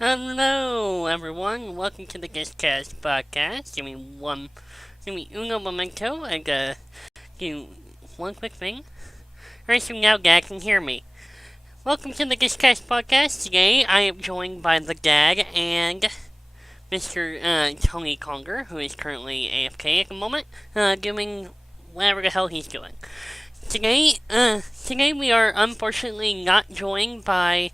Hello, everyone. Welcome to the DSC-CAST podcast. Give me uno momento. I gotta do one quick thing. Alright, so now Dad can hear me. Welcome to the DSC-CAST podcast. Today, I am joined by the Dad and Mr. Tony Conger, who is currently AFK at the moment, doing whatever the hell he's doing. Today we are unfortunately not joined by,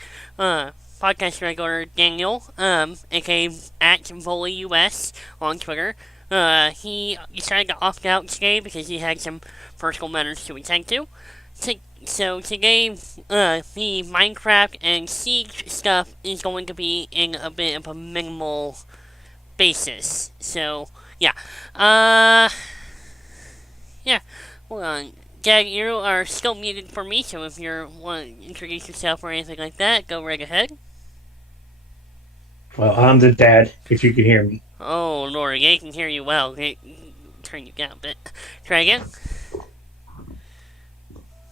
podcast regular Daniel, aka at VoleyUS on Twitter. He decided to opt out today because he had some personal matters to attend to. So today, the Minecraft and Siege stuff is going to be in a bit of a minimal basis. So, yeah. Yeah. Hold on. Dad, you are still muted for me, so if you want to introduce yourself or anything like that, go right ahead. Well, I'm the dad, if you can hear me. Oh, Lord, they can hear you well. They turn you down a bit. Try again.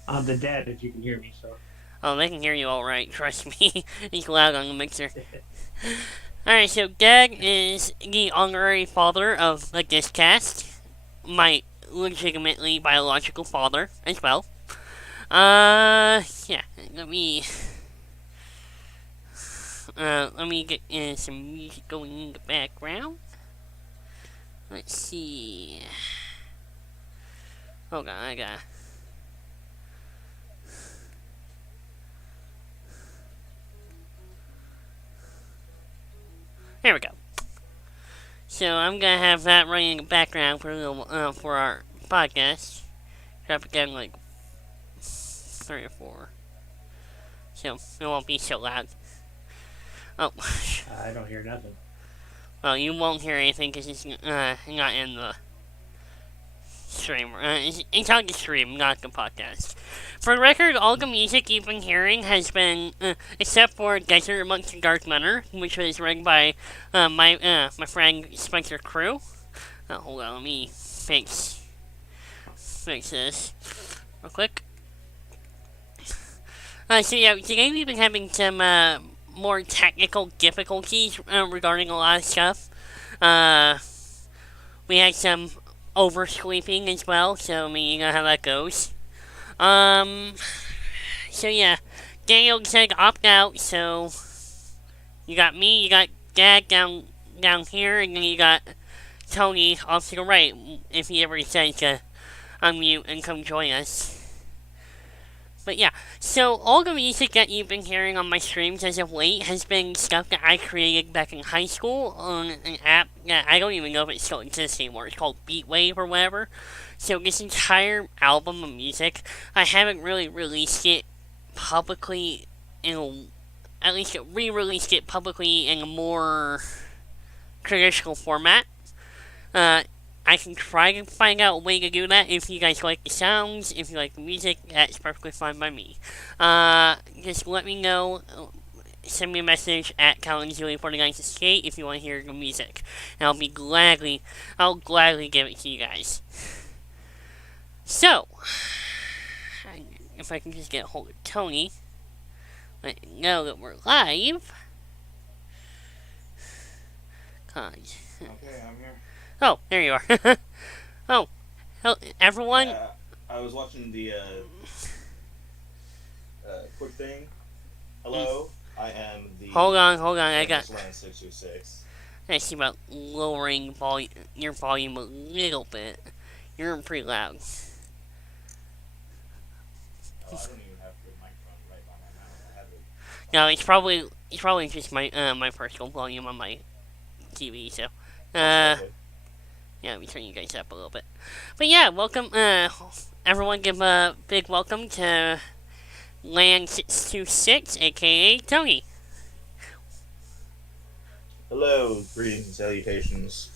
I'm the dad, if you can hear me, so. Oh, they can hear you all right. Trust me. He's loud on the mixer. Alright, so Dad is the honorary father of the DSC-CAST. My legitimately biological father as well. Yeah. Let me get some music going in the background. Let's see. Hold on, I got. There we go. So I'm gonna have that running in the background for a little, for our podcast. Drop it down like 3 or 4, so it won't be so loud. Oh. I don't hear nothing. Well, you won't hear anything because it's not in the stream. It's on the stream, not the podcast. For the record, all the music you've been hearing has been, except for Desert Amongst the Dark Manor, which was written by my friend Spencer Crew. Hold on, let me fix this real quick. So yeah, today we've been having some more technical difficulties regarding a lot of stuff. We had some oversleeping as well, so I mean, you know how that goes. So yeah, Daniel decided to opt out, so you got me, you got Dad down here, and then you got Tony off to the right, if he ever decides to unmute and come join us. But yeah, so all the music that you've been hearing on my streams as of late has been stuff that I created back in high school on an app that I don't even know if it still exists anymore. It's called Beatwave or whatever. So this entire album of music, I haven't really released it publicly at least re-released it publicly in a more traditional format. I can try to find out a way to do that. If you guys like the sounds, if you like the music, that's perfectly fine by me. Just let me know. Send me a message at CallonAzuli4968 if you want to hear the music. And I'll gladly give it to you guys. So, if I can just get a hold of Tony, let him know that we're live. God. Okay, I'm here. Oh, there you are. Oh, everyone. Yeah, I was watching the quick thing. Hello, I am the. Hold on. I got. lan626. I see about lowering your volume a little bit. You're pretty loud. Oh, I don't even have the microphone right by my mouth. I have it. No, it's probably just my personal volume on my TV. So, yeah, let me turn you guys up a little bit. But yeah, welcome, everyone give a big welcome to lan626, aka Tony. Hello, greetings and salutations.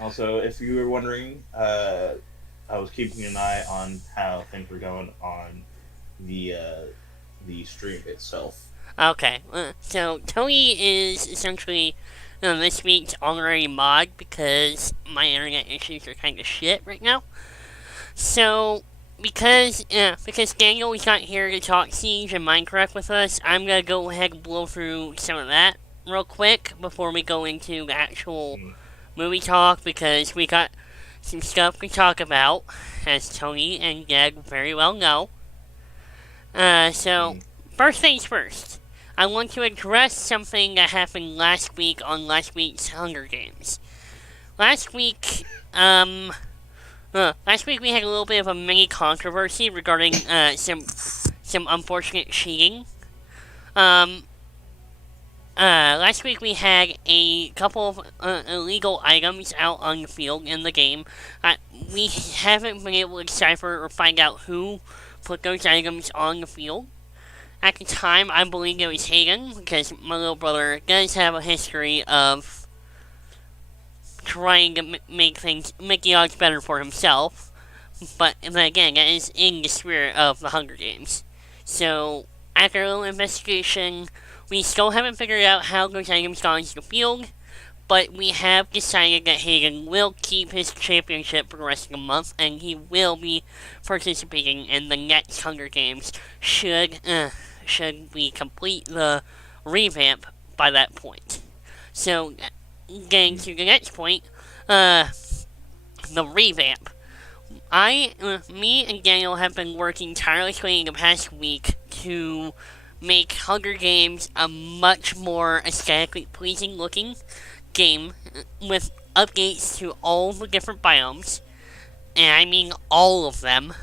Also, if you were wondering, I was keeping an eye on how things were going on the stream itself. Okay, so Tony is essentially this week's honorary mod because my internet issues are kind of shit right now. So because Daniel is not here to talk Siege and Minecraft with us, I'm gonna go ahead and blow through some of that real quick before we go into the actual movie talk, because we got some stuff to talk about, as Tony and Greg very well know. So, first things first, I want to address something that happened last week on last week's Hunger Games. Last week we had a little bit of a mini controversy regarding some unfortunate cheating. Last week we had a couple of illegal items out on the field in the game. We haven't been able to decipher or find out who put those items on the field. At the time, I believe it was Hayden, because my little brother does have a history of trying to make the odds better for himself. But again, that is in the spirit of the Hunger Games. So, after a little investigation, we still haven't figured out how those items got onto the field, but we have decided that Hayden will keep his championship for the rest of the month, and he will be participating in the next Hunger Games should we complete the revamp by that point. So, getting to the next point, the revamp. Me and Daniel have been working tirelessly in the past week to make Hunger Games a much more aesthetically pleasing looking game with updates to all the different biomes, and I mean all of them.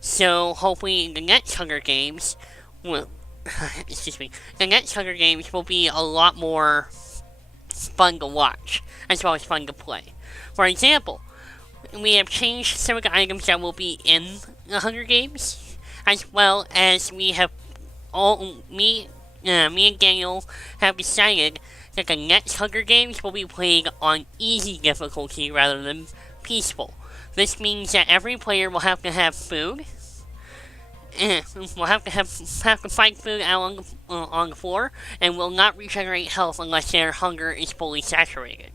So hopefully the next Hunger Games will the next Hunger Games will be a lot more fun to watch, as well as fun to play. For example, we have changed some of the items that will be in the Hunger Games, as well as we have me and Daniel have decided that the next Hunger Games will be played on easy difficulty rather than peaceful. This means that every player will have to have food. Will have to find food out on the floor, and will not regenerate health unless their hunger is fully saturated,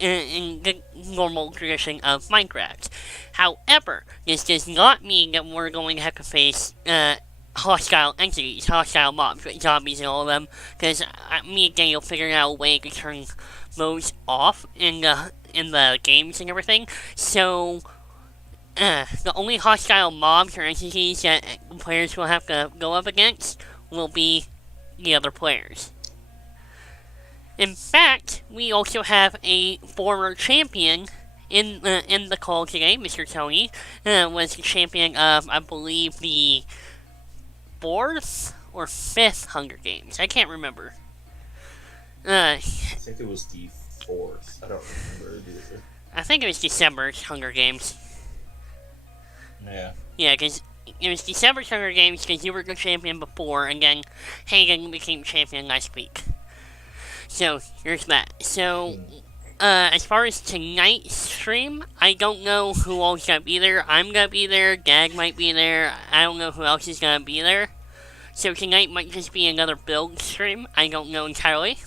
in the normal tradition of Minecraft. However, this does not mean that we're going to have to face hostile entities, hostile mobs, like zombies and all of them, because me and Daniel figured out a way to turn those off in the games and everything. So the only hostile mobs or entities that players will have to go up against will be the other players. In fact, we also have a former champion in the call today. Mr. Tony was the champion of, I believe, the 4th or 5th Hunger Games. I can't remember. I think it was the 4th. I don't remember either. I think it was December's Hunger Games. Yeah. Yeah, because it was December's Hunger Games because you were the champion before, and then Hayden became champion last week. So, here's that. So, as far as tonight's stream, I don't know who else is going to be there. I'm going to be there, Dag might be there, I don't know who else is going to be there. So tonight might just be another build stream, I don't know entirely.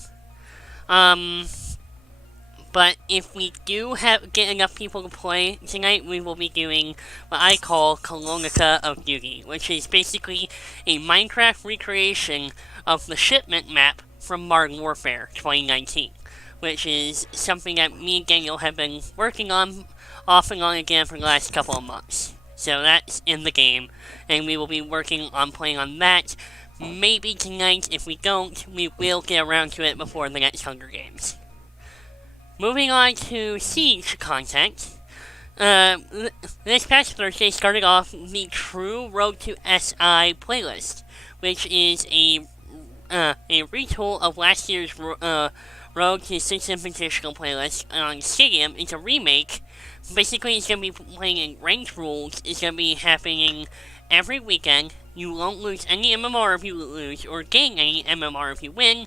But if we do get enough people to play tonight, we will be doing what I call CallonAzuli4968, which is basically a Minecraft recreation of the shipment map from Modern Warfare 2019, which is something that me and Daniel have been working on off and on again for the last couple of months. So that's in the game, and we will be working on playing on that. Maybe tonight. If we don't, we will get around to it before the next Hunger Games. Moving on to Siege content. This past Thursday started off the True Road to SI playlist, which is a retool of last year's Road to 6th Invitational playlist on Stadium. It's a remake. Basically, it's going to be playing in ranked rules. It's going to be happening every weekend. You won't lose any MMR if you lose, or gain any MMR if you win.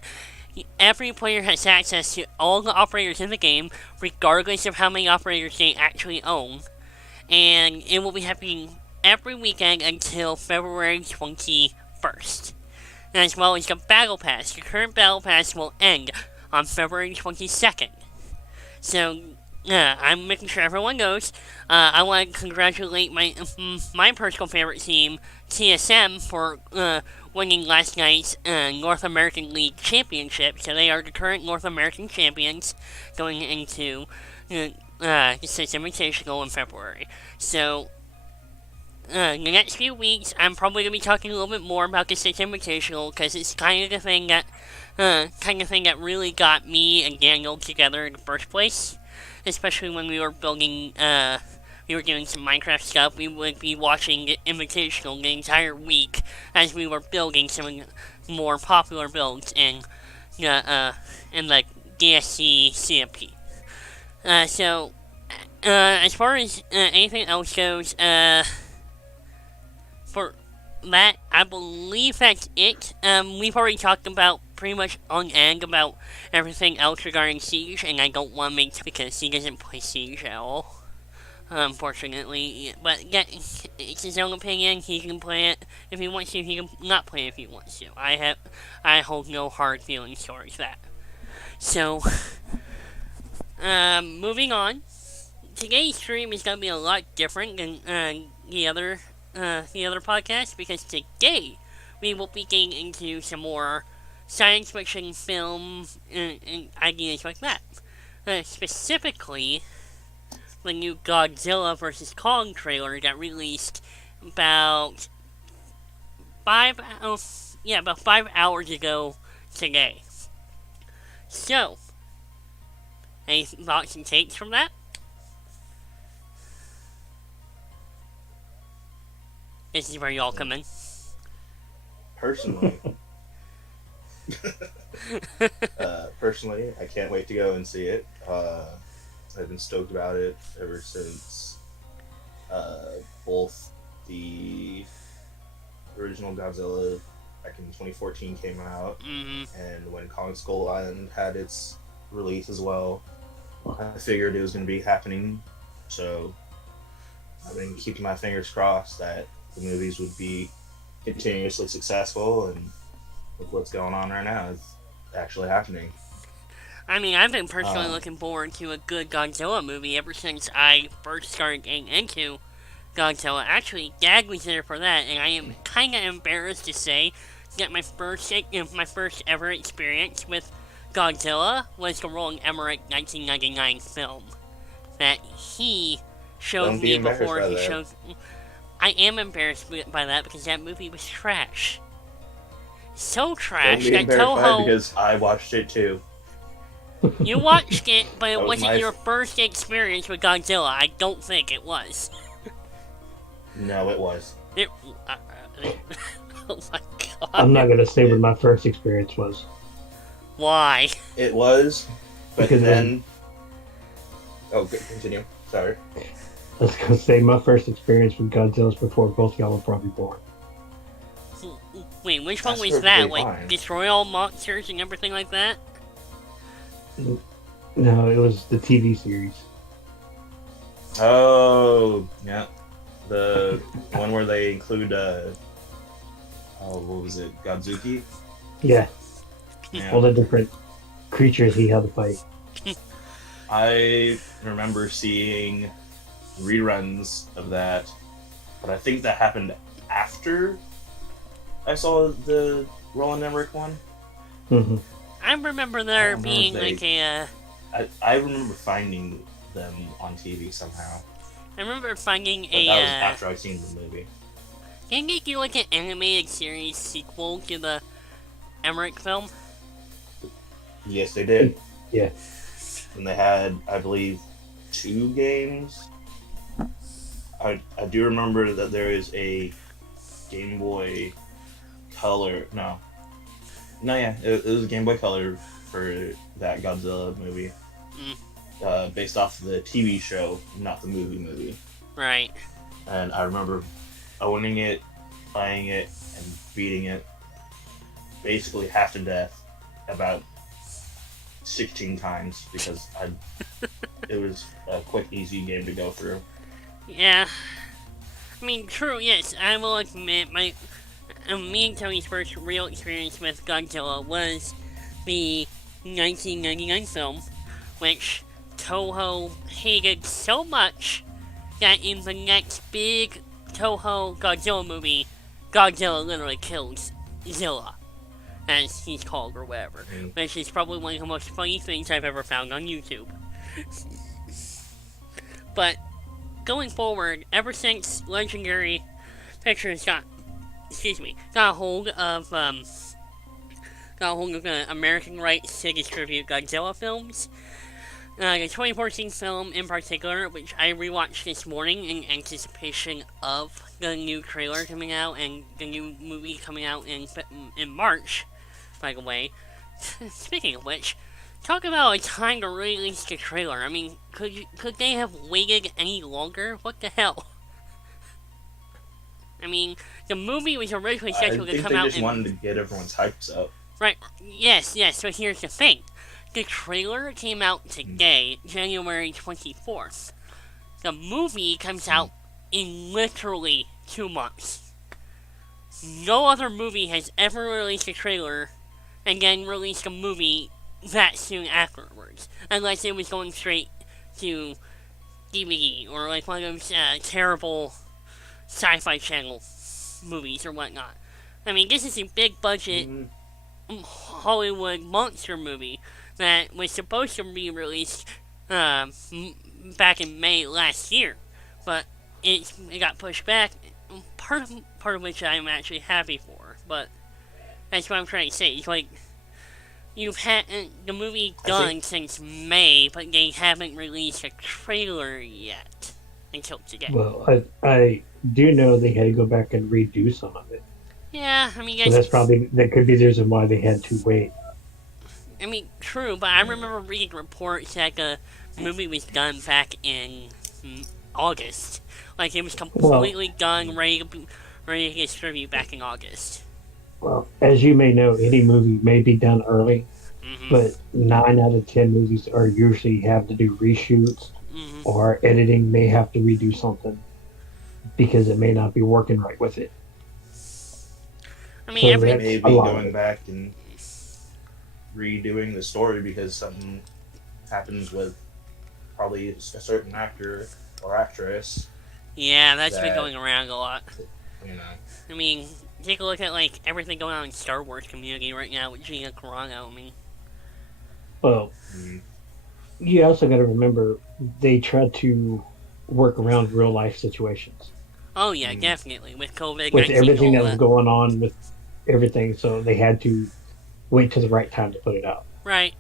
Every player has access to all the operators in the game, regardless of how many operators they actually own. And it will be happening every weekend until February 21st. And as well as the Battle Pass. The current Battle Pass will end on February 22nd. So, I'm making sure everyone knows. I want to congratulate my personal favorite team, TSM, for winning last night's North American League Championship. So they are the current North American champions going into the Six Invitational in February. So the next few weeks, I'm probably going to be talking a little bit more about the Six Invitational because it's kind of the thing that really got me and Daniel together in the first place. Especially when we were building, we were doing some Minecraft stuff. We would be watching the Invitational the entire week as we were building some of the more popular builds in the DSC CMP. So as far as anything else goes, for that, I believe that's it. We've already talked about pretty much on end about everything else regarding Siege, and I don't want to make because he doesn't play Siege at all, unfortunately. But yeah, it's his own opinion. He can play it if he wants to. He can not play it if he wants to. I hold no hard feelings towards that. So, moving on. Today's stream is gonna be a lot different than the other podcast because today we will be getting into some more science fiction film and ideas like that. Specifically, the new Godzilla vs. Kong trailer got released about 5 hours ago today. So, any thoughts and takes from that? This is where y'all come in. Personally, I can't wait to go and see it. I've been stoked about it ever since both the original Godzilla back in 2014 came out, and when Kong Skull Island had its release as well. I figured it was going to be happening, so I've been keeping my fingers crossed that the movies would be continuously successful, and with what's going on right now, it's actually happening. I mean, I've been personally looking forward to a good Godzilla movie ever since I first started getting into Godzilla. Actually, Dad was there for that, and I am kind of embarrassed to say that my first ever experience with Godzilla was the Roland Emmerich 1999 film that he showed me before he showed. I am embarrassed by that because that movie was trash. So trash that Toho. Because I watched it too. You watched it, but it wasn't your first experience with Godzilla. I don't think it was. No, it was. Oh my god. I'm not gonna say what my first experience was. Why? It was, but because then. Oh, good. Continue. Sorry. I was gonna say my first experience with Godzilla was before both y'all were probably born. Wait, which one was that? Like, destroy all monsters and everything like that? No, it was the TV series. Oh, yeah. The one where they include, what was it? Godzuki? Yeah. Yeah. All the different creatures he had to fight. I remember seeing reruns of that, but I think that happened after I saw the Roland Emmerich one. Mm-hmm. I remember there being like a. I remember finding them on TV somehow. I remember finding but that was after I'd seen the movie. Didn't they do like an animated series sequel to the Emmerich film? Yes, they did. Yeah. And they had, I believe, 2 games. I do remember that there is a Game Boy Color. No, yeah, it was a Game Boy Color for that Godzilla movie. Based off the TV show, not the movie. Right. And I remember owning it, playing it, and beating it basically half to death about 16 times because it was a quick, easy game to go through. Yeah. I mean, true, yes, I will admit, me and Tony's first real experience with Godzilla was the 1999 film, which Toho hated so much that in the next big Toho Godzilla movie, Godzilla literally kills Zilla, as he's called or whatever, which is probably one of the most funny things I've ever found on YouTube. But going forward, ever since Legendary Pictures got a hold of the American rights to distribute Godzilla films, the 2014 film in particular, which I rewatched this morning in anticipation of the new trailer coming out and the new movie coming out in March, by the way. Speaking of which, talk about a time to release the trailer. I mean, could they have waited any longer? What the hell? I mean, the movie was originally scheduled to come out. I think they just wanted to get everyone's hypes up. Right. Yes. So here's the thing: the trailer came out today, January 24th. The movie comes out in literally 2 months. No other movie has ever released a trailer and then released a movie that soon afterwards, unless it was going straight to DVD or like one of those terrible Sci-Fi Channel movies or whatnot. I mean, this is a big budget Hollywood monster movie that was supposed to be released back in May last year, but it got pushed back. Part of which I'm actually happy for, but that's what I'm trying to say. It's like you've had the movie done since May, but they haven't released a trailer yet until today. Well, I do know they had to go back and redo some of it. Yeah, I mean, so that could be the reason why they had to wait. I mean, true, but I remember reading reports that the movie was done back in August. Like, it was completely done, ready to distribute back in August. Well, as you may know, any movie may be done early, but 9 out of 10 movies are usually have to do reshoots or editing, may have to redo something because it may not be working right with it. I mean, so maybe going back and redoing the story because something happens with probably a certain actor or actress. Yeah, that's been going around a lot. You know. I mean, take a look at like everything going on in Star Wars community right now with Gina Carano. I mean, well, you also got to remember they tried to work around real life situations. Oh yeah, definitely with COVID, with everything that was going on with everything, so they had to wait till the right time to put it out. Right.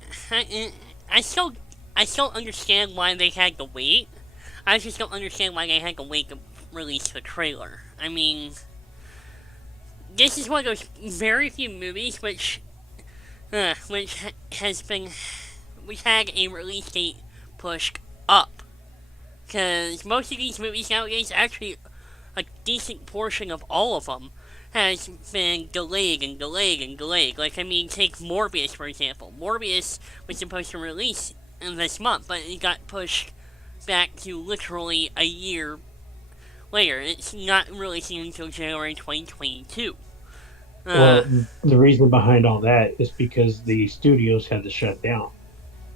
I still understand why they had to wait. I just don't understand why they had to wait to release the trailer. I mean, this is one of those very few movies which had a release date pushed up. Because most of these movies nowadays, actually, a decent portion of all of them has been delayed and delayed and delayed. Like, I mean, take Morbius, for example. Morbius was supposed to release in this month, but it got pushed back to literally a year later. It's not releasing until January 2022. Well, the reason behind all that is because the studios had to shut down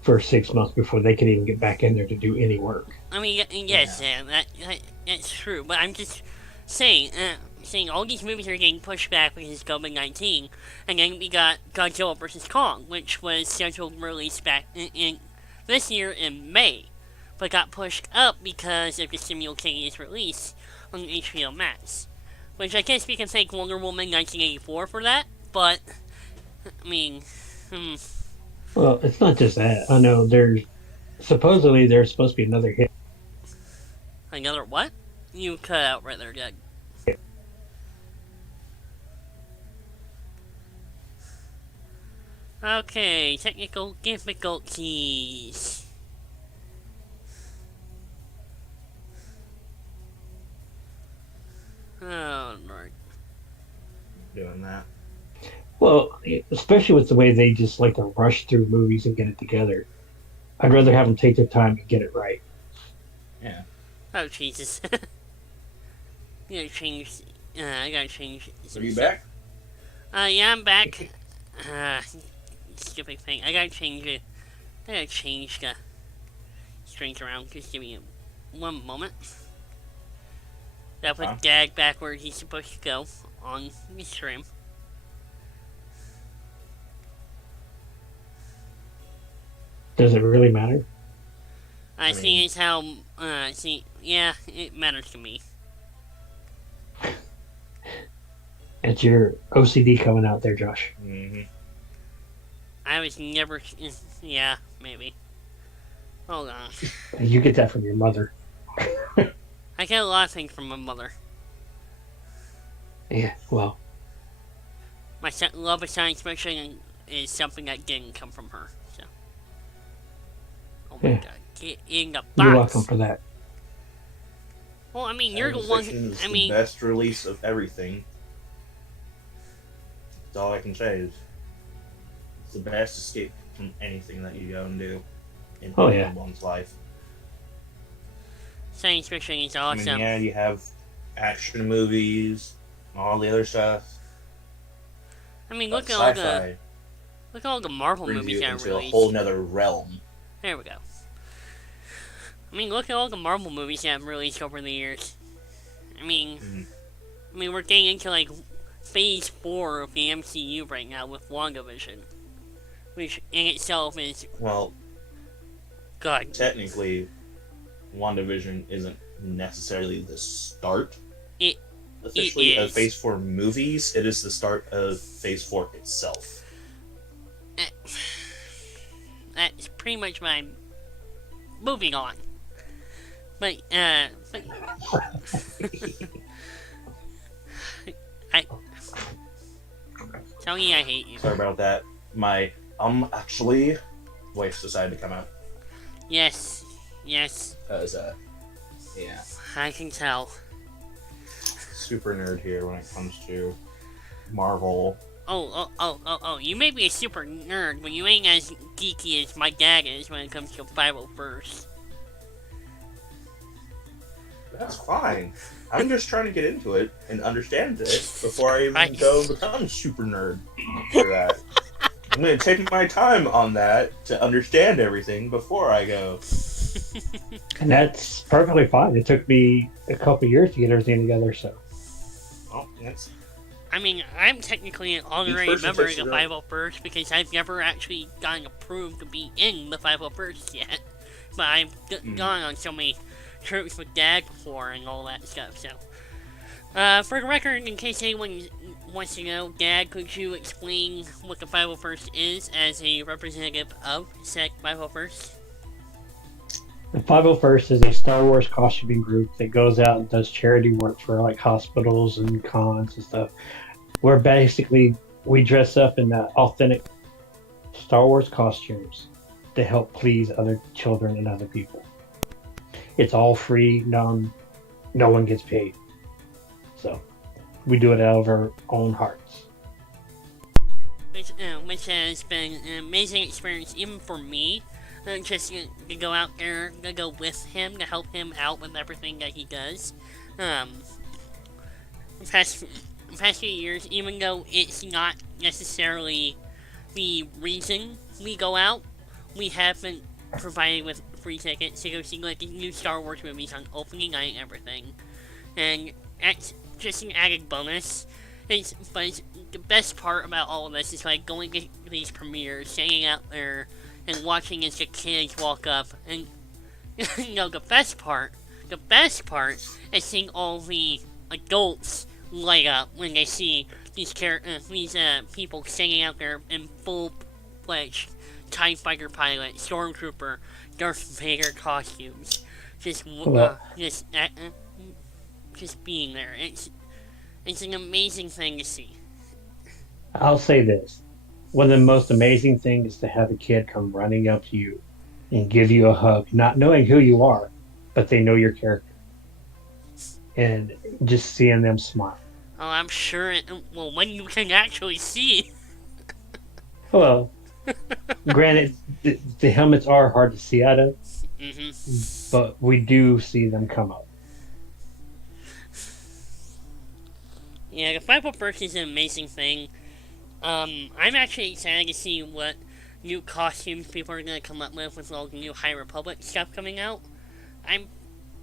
for 6 months before they could even get back in there to do any work. I mean, yes, that's true, but I'm just saying all these movies are getting pushed back because of COVID-19, and then we got Godzilla vs. Kong, which was scheduled to release back in this year in May, but got pushed up because of the simultaneous release on HBO Max. Which I guess we can thank Wonder Woman 1984 for that, but, I mean, Well, it's not just that. I know there's supposed to be another hit. Another what? You cut out right there, Doug. Okay, technical difficulties. Oh, Lord. Doing that. Well, especially with the way they just like to rush through movies and get it together. I'd rather have them take their time and get it right. Yeah. Oh, Jesus. I gotta change. Are you back? Yeah, I'm back. Stupid thing. I gotta change it. I gotta change the strings around. Just give me one moment. That puts Gag back where he's supposed to go on the stream. Does it really matter? I see it's how, yeah, it matters to me. It's your OCD coming out there, Josh. Mm-hmm. I was never, yeah, maybe. Hold on. You get that from your mother. I get a lot of things from my mother. Yeah, well. My love of science fiction is something that didn't come from her, so. Oh my god, get in the box! You're welcome for that. Well, I mean, you're the one, I mean... the best release of everything. That's all I can say is it's the best escape from anything that you go and do in one's life. Science fiction is awesome. I mean, yeah, you have action movies, all the other stuff. I mean, look at all the Marvel movies that are released. A whole nother realm. There we go. I mean, look at all the Marvel movies that have released over the years. I mean, we're getting into like Phase 4 of the MCU right now with WandaVision, which in itself is good. Technically, WandaVision isn't necessarily the start. Officially, of Phase 4 movies, it is the start of Phase 4 itself. That's pretty much my moving on. But Tony, I hate you. Sorry about that. My actually voice decided to come out. Yes. Yeah. I can tell. Super nerd here when it comes to Marvel. Oh, you may be a super nerd, but you ain't as geeky as my dad is when it comes to 501st. That's fine. I'm just trying to get into it and understand it before I even go and become super nerd for that. I'm going to take my time on that to understand everything before I go. And that's perfectly fine. It took me a couple years to get everything together, so. Well, that's... I mean, I'm technically an honorary member of the 501st because I've never actually gotten approved to be in the 501st yet. But I've gone on so many trips with Dad before and all that stuff, so. For the record, in case anyone wants to know, Dad, could you explain what the 501st is as a representative of said 501st? The 501st is a Star Wars costuming group that goes out and does charity work for like hospitals and cons and stuff. Where basically we dress up in the authentic Star Wars costumes to help please other children and other people. It's all free, no one gets paid. So we do it out of our own hearts. Which has been an amazing experience even for me. Just to go out there, to go with him, to help him out with everything that he does. The past few years, even though it's not necessarily the reason we go out, we have been provided with free tickets to go see like the new Star Wars movies on opening night and everything. And that's just an added bonus. But the best part about all of this is like going to these premieres, standing out there and watching as the kids walk up, and the best part is seeing all the adults light up when they see these people standing out there in full-fledged TIE Fighter pilot, Stormtrooper, Darth Vader costumes, just being there. It's an amazing thing to see. I'll say this. One of the most amazing things is to have a kid come running up to you and give you a hug, not knowing who you are, but they know your character. And just seeing them smile. Oh, I'm sure when you can actually see. Well, granted, the helmets are hard to see out of, but we do see them come up. Yeah, the 501st is an amazing thing. I'm actually excited to see what new costumes people are gonna come up with all the new High Republic stuff coming out. I'm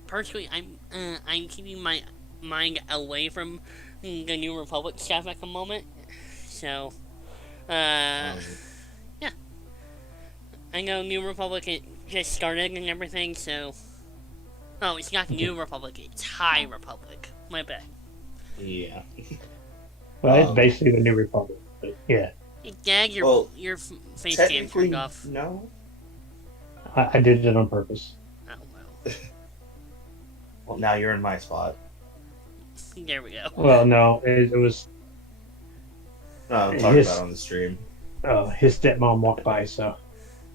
personally, I'm keeping my mind away from the New Republic stuff at the moment. So, yeah. I know New Republic it just started and everything, so... Oh, it's not New Republic, it's High Republic. My bad. Yeah. Well, it's basically the New Republic, but yeah. Dad, your face cam turned off. No. I did it on purpose. Oh, well. Well, now you're in my spot. There we go. Well, no, it was... No, I'm talking about on the stream. Oh, his stepmom walked by, so...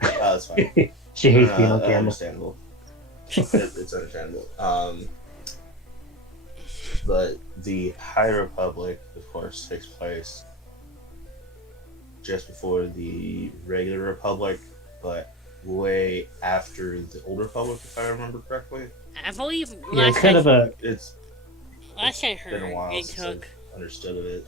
Oh, that's fine. She hates being on camera. Understandable. It's understandable. But the High Republic, of course, takes place just before the regular Republic, but way after the Old Republic, if I remember correctly. I believe last I heard, been a while since I've understood of it.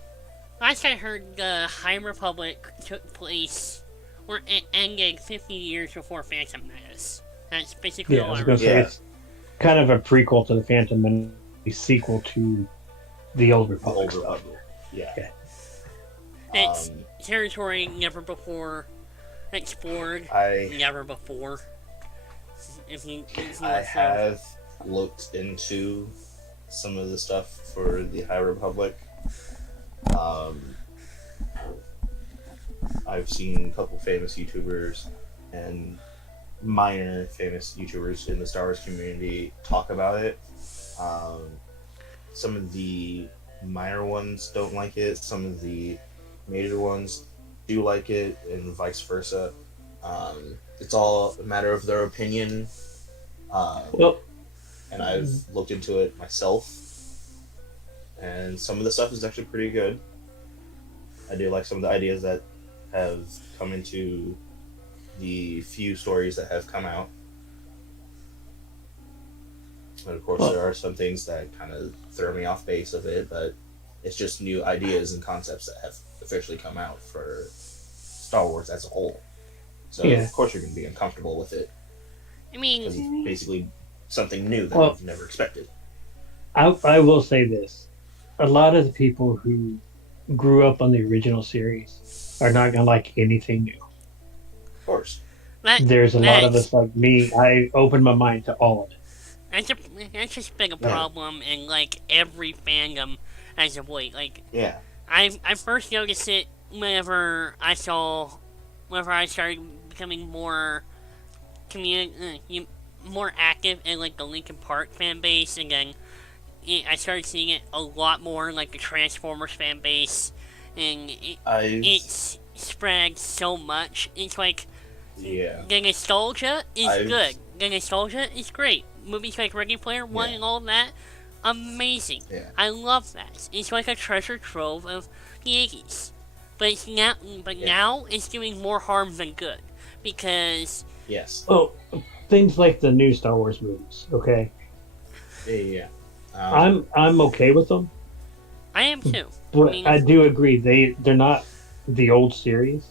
Last I heard, the High Republic took place, or it ended 50 years before Phantom Menace. That's basically all I remember. Say it's kind of a prequel to the Phantom Menace, a sequel to the Old Republic. Yeah. Okay. It's territory never before explored. Never before. I have looked into some of the stuff for the High Republic. I've seen a couple famous YouTubers and minor famous YouTubers in the Star Wars community talk about it. Some of the minor ones don't like it. Some of the major ones do like it, and vice versa. It's all a matter of their opinion. And I've looked into it myself, and some of the stuff is actually pretty good. I do like some of the ideas that have come into the few stories that have come out. And of course, there are some things that kind of throw me off base of it, but it's just new ideas and concepts that have officially come out for Star Wars as a whole. So, of course, you're going to be uncomfortable with it. I mean... Because it's basically something new that you've never expected. I will say this. A lot of the people who grew up on the original series are not going to like anything new. Of course. There's a lot of us like me. I opened my mind to all of it. That's just been a problem in, like, every fandom as of late. Like, I first noticed it whenever I started becoming more more active in, like, the Linkin Park fan base, and then I started seeing it a lot more in, like, the Transformers fan base, and it's spread so much. It's like, the nostalgia is good. The nostalgia is great. Movies like Ready Player One and all of that, amazing. I love that. It's like a treasure trove of the 80s. But it's now it's doing more harm than good, because things like the new Star Wars movies. Okay. I'm okay with them. I am too. But I do agree they're not the old series.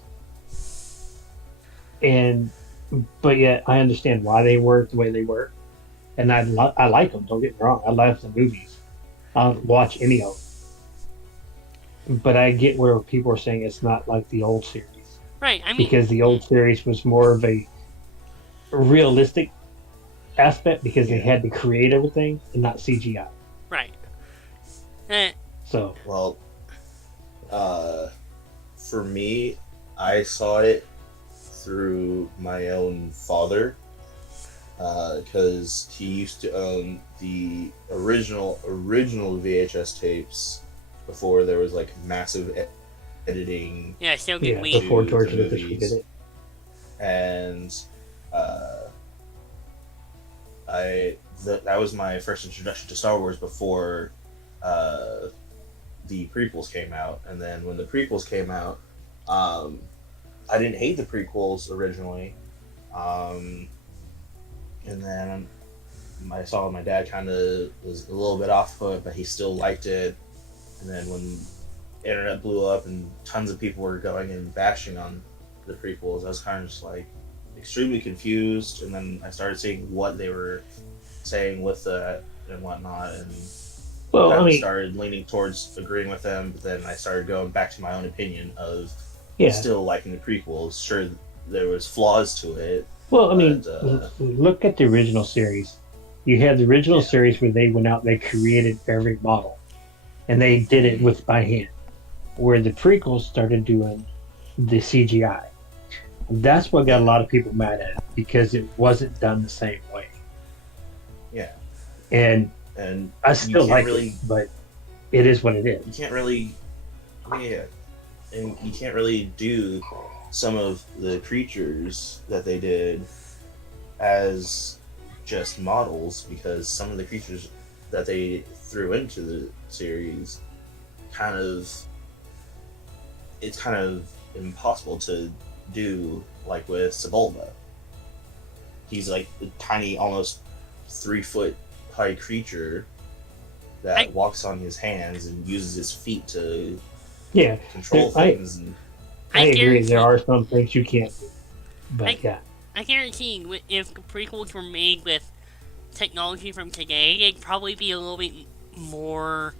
But yet I understand why they work the way they work, and I like them. Don't get me wrong. I love the movies. I'll watch any of them. But I get where people are saying it's not like the old series, right? I mean, because the old series was more of a realistic aspect because they had to create everything and not CGI. Right. So for me, I saw it through my own father, because he used to own the original VHS tapes before there was like massive editing. Before George Lucas did it. And that was my first introduction to Star Wars before the prequels came out. And then when the prequels came out, I didn't hate the prequels originally, and then I saw my dad kind of was a little bit off foot, but he still liked it. And then when the internet blew up and tons of people were going and bashing on the prequels, I was kind of just like extremely confused, and then I started seeing what they were saying with that and whatnot, and started leaning towards agreeing with them. But then I started going back to my own opinion of still liking the prequels. Sure, there was flaws to it. Well, look at the original series. You had the original series where they went out, they created every model, and they did it by hand. Where the prequels started doing the CGI. That's what got a lot of people mad at it, because it wasn't done the same way. Yeah. And I still like it, but it is what it is. You can't really, and you can't really do some of the creatures that they did as just models, because some of the creatures that they threw into the series it's kind of impossible to do, like with Sebulba. He's like a tiny, almost 3-foot high creature that walks on his hands and uses his feet to control things. I agree, there are some things you can't do. But I guarantee if the prequels were made with technology from today, they'd probably be a little bit more...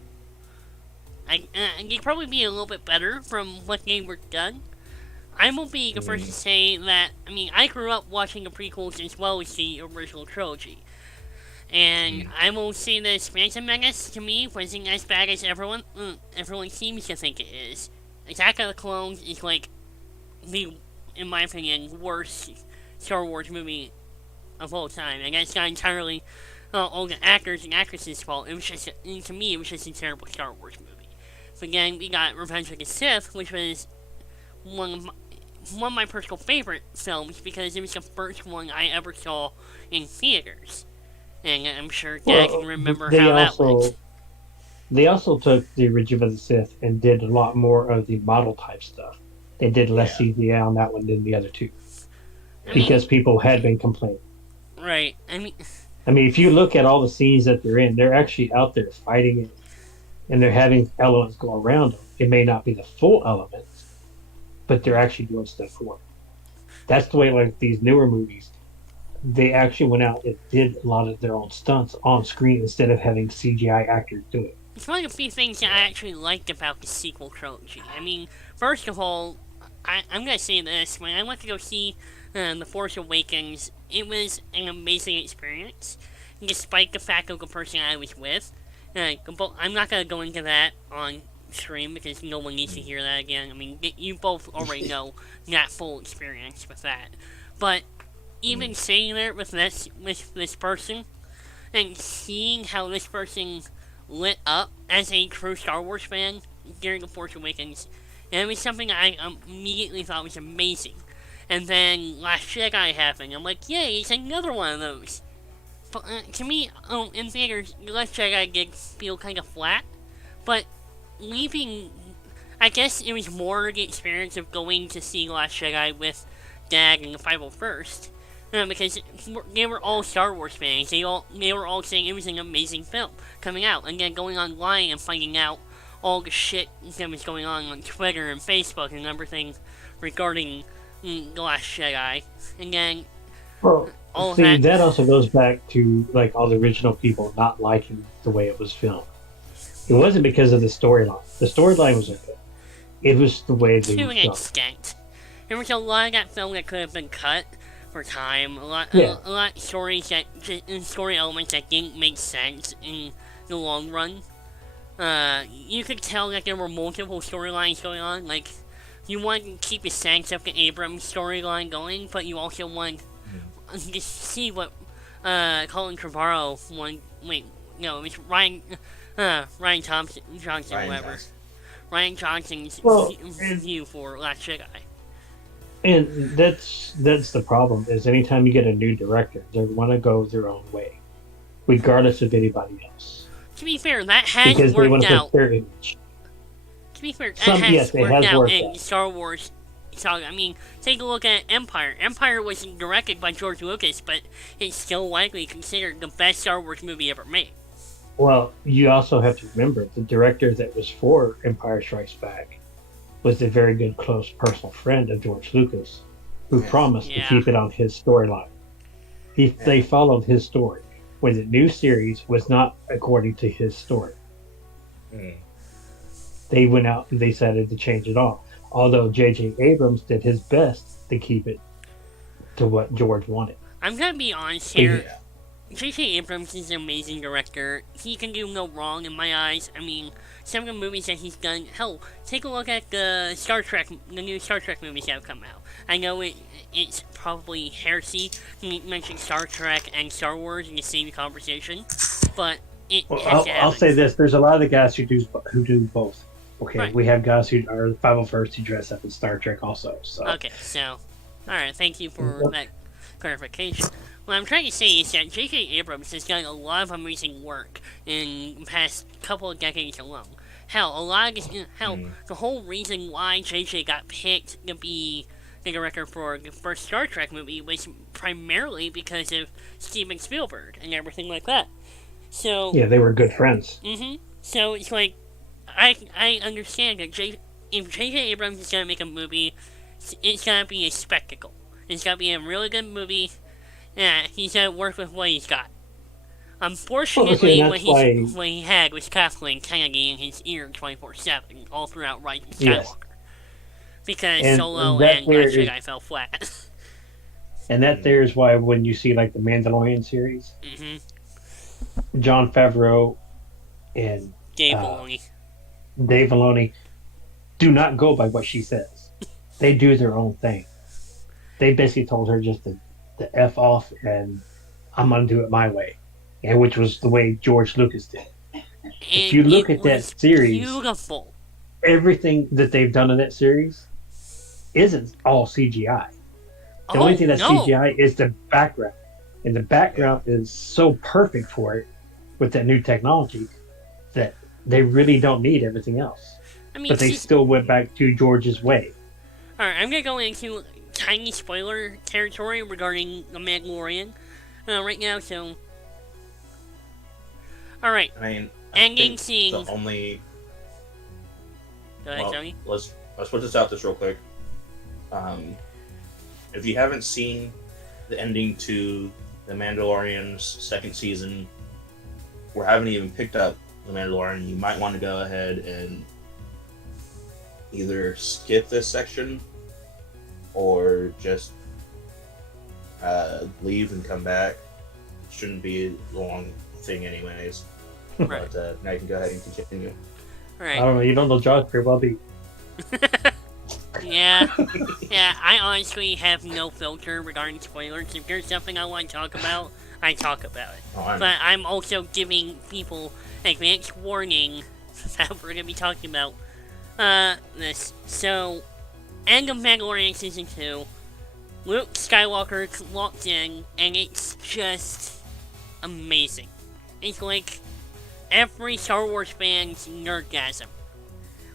they'd probably be a little bit better from what they were done. I will be the first to say that, I grew up watching the prequels as well as the original trilogy. And I will say that Phantom Menace, to me, wasn't as bad as everyone seems to think it is. Attack of the Clones is like the, in my opinion, worst Star Wars movie of all time. And that's not entirely all the actors and actresses' fault. It was just, to me, it was just a terrible Star Wars movie. But then we got Revenge of the Sith, which was one of my personal favorite films, because it was the first one I ever saw in theaters. And I'm sure Dad can remember how that went. They also took the Revenge of the Sith and did a lot more of the model type stuff. They did less CGI on that one than the other two. Because people had been complaining. Right. If you look at all the scenes that they're in, they're actually out there fighting it. And they're having elements go around them. It may not be the full elements, but they're actually doing stuff for it. That's the way, like, these newer movies, they actually went out and did a lot of their own stunts on screen instead of having CGI actors do it. It's one of the few things that I actually liked about the sequel trilogy. First of all, I'm going to say this. When I went to go see The Force Awakens, it was an amazing experience, despite the fact of the person I was with. I'm not going to go into that on stream because no one needs to hear that again. You both already know that full experience with that. But even sitting there with this person and seeing how this person lit up as a true Star Wars fan during The Force Awakens, and it was something I immediately thought was amazing. And then Last Jedi happened. I'm like, yay, it's another one of those. But to me, in theaters, Last Jedi did feel kind of flat. But leaving, I guess it was more the experience of going to see Last Jedi with Dad and the 501st. Because they were all Star Wars fans. They were all saying it was an amazing film coming out. And then going online and finding out all the shit that was going on Twitter and Facebook and everything regarding The Last Jedi. And then... that also goes back to, like, all the original people not liking the way it was filmed. It wasn't because of the storyline. The storyline was okay. It was the way they to an extent. There was a lot of that film that could have been cut for time. A lot of stories story elements that didn't make sense in the long run. You could tell that there were multiple storylines going on. Like, you wanted to keep the sense of the Abrams storyline going, but you also wanted to see what Colin Trevorrow wanted. Wait, no, it was Ryan Johnson, whatever. Ryan Johnson's view for Last Jedi. And that's the problem, is anytime you get a new director, they want to go their own way, regardless of anybody else. To be fair, that has worked out. To be fair, that has worked out in Star Wars saga. Take a look at Empire. Empire wasn't directed by George Lucas, but it's still widely considered the best Star Wars movie ever made. Well, you also have to remember, the director that was for Empire Strikes Back was a very good, close personal friend of George Lucas, who promised to Yeah. keep it on his storyline. They followed his story, when the new series was not according to his story. They went out and they decided to change it all. Although J.J. Abrams did his best to keep it to what George wanted. I'm gonna be honest here. J.J. Abrams is an amazing director. He can do no wrong in my eyes. I mean, some of the movies that he's done. Hell, take a look at the new Star Trek movies that have come out. I know it's probably heresy to mention Star Trek and Star Wars in the same conversation, but I'll say this: there's a lot of the guys who do both. Okay, right. We have guys who are 501st who dress up in Star Trek also. So. Okay, so all right, thank you for that clarification. What I'm trying to say is that J.J. Abrams has done a lot of amazing work in the past couple of decades alone. Hell, the whole reason why J.J. got picked to be the director for the first Star Trek movie was primarily because of Steven Spielberg and everything like that. So yeah, they were good friends. So it's like, I understand that if J.J. Abrams is gonna make a movie, it's gonna be a spectacle. It's gonna be a really good movie. Yeah, he's gonna work with what he's got. Unfortunately, what he had was Kathleen Kennedy in his ear 24/7 all throughout Rise of Skywalker. Yes. Because Solo and Last Jedi fell flat. And that there is why when you see like the Mandalorian series, Jon Favreau and Dave Filoni do not go by what she says. They do their own thing. They basically told her just to F off and I'm going to do it my way. And which was the way George Lucas did. If you look at that series, beautiful. Everything that they've done in that series isn't all CGI. The only thing that's CGI is the background. And the background is so perfect for it with that new technology that they really don't need everything else. I mean, but they still went back to George's way. Alright, I'm going to go into tiny spoiler territory regarding The Mandalorian right now, so... Alright, ending scene... The only... Go ahead, Tony. Let's put this out real quick. If you haven't seen the ending to The Mandalorian's second season, or haven't even picked up The Mandalorian, you might want to go ahead and either skip this section or just leave and come back. Shouldn't be a long thing anyways. Right. But now you can go ahead and continue. Right. I don't know, you don't know Josh very well, do you? Yeah, I honestly have no filter regarding spoilers. If there's something I want to talk about, I talk about it. But I'm also giving people advance warning that we're going to be talking about this. So, end of Mandalorian Season 2, Luke Skywalker walks in, and it's just amazing. It's like every Star Wars fan's nerdgasm,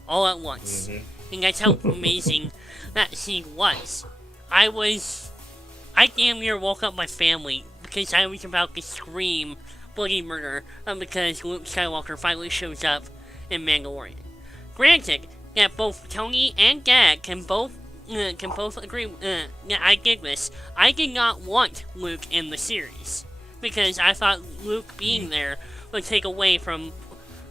all at once. And that's how amazing that scene was. I damn near woke up my family because I was about to scream bloody murder because Luke Skywalker finally shows up in Mandalorian. Granted, that both Tony and Dad can both agree that I did this. I did not want Luke in the series because I thought Luke being there would take away from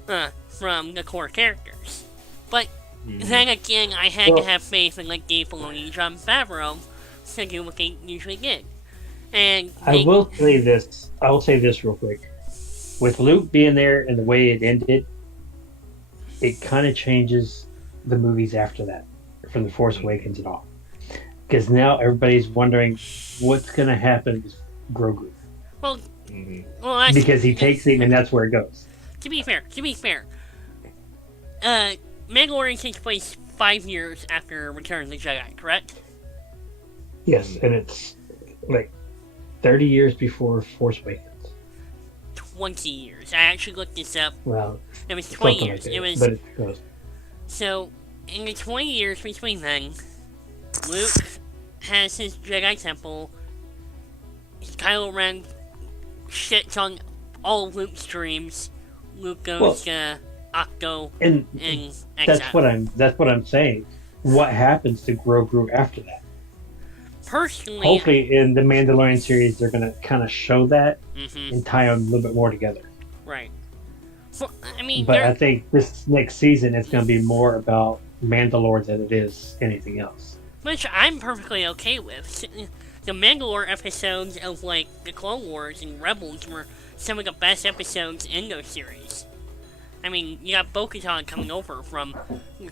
the core characters. But then again, I had to have faith in like Dave Filoni and Jon Favreau to do what they usually did. And I will say this real quick. With Luke being there and the way it ended, it kind of changes the movies after that, from The Force Awakens and all. Because now everybody's wondering what's going to happen with Grogu. Well, because he takes it and that's where it goes. To be fair, Mandalorian takes place 5 years after Return of the Jedi, correct? Yes, and it's like 30 years before Force Awakens. 20 years. I actually looked this up. Well, it was 20 years. Like but it goes. So, in the 20 years between then, Luke has his Jedi Temple. Kylo Ren shits on all of Luke's dreams. Luke goes to Octo and in that's what I'm saying. what happens to Grogu after that. Personally, hopefully in the Mandalorian series they're going to kind of show that and tie them a little bit more together. Right. I mean, but I think this next season it's going to be more about Mandalore than it is anything else. Which I'm perfectly okay with. The Mandalore episodes of, like, the Clone Wars and Rebels were some of the best episodes in those series. I mean, you got Bo-Katan coming over from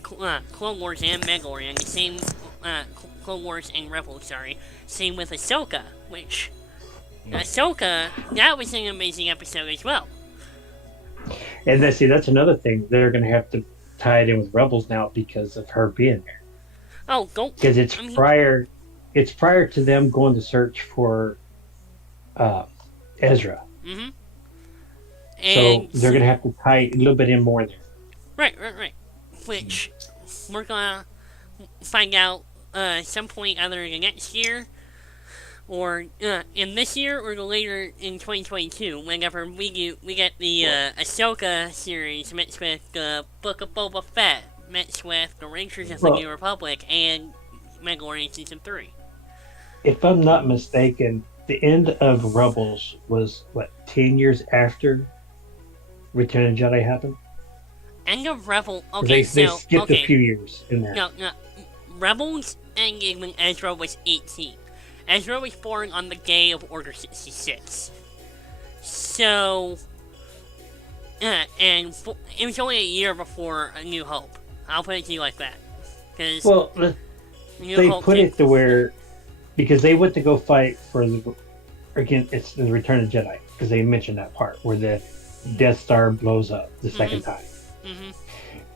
Clone Wars and Mandalorian, the same, Clone Wars and Rebels, sorry. Same with Ahsoka, which, Ahsoka, that was an amazing episode as well. And then, see, that's another thing. They're going to have to tie it in with Rebels now because of her being there. Oh, don't... Because it's prior to them going to search for Ezra. Mm-hmm. So they're going to have to tie a little bit in more there. Right. Which we're going to find out some point either in the next year or in this year or later in 2022 whenever we get the Ahsoka series mixed with the Book of Boba Fett mixed with the Rangers of the New Republic and Mandalorian Season 3. If I'm not mistaken, the end of Rebels was, 10 years after Return of the Jedi happened? End of Rebels... Okay, they skipped a few years in there. No. Rebels ended when Ezra was 18. Ezra was born on the day of Order 66. So... and it was only a year before A New Hope. I'll put it to you like that. Well, they put it to where... Because they went to go fight for the... Again, it's the Return of the Jedi. Because they mentioned that part where the Death Star blows up the second time. Mm-hmm.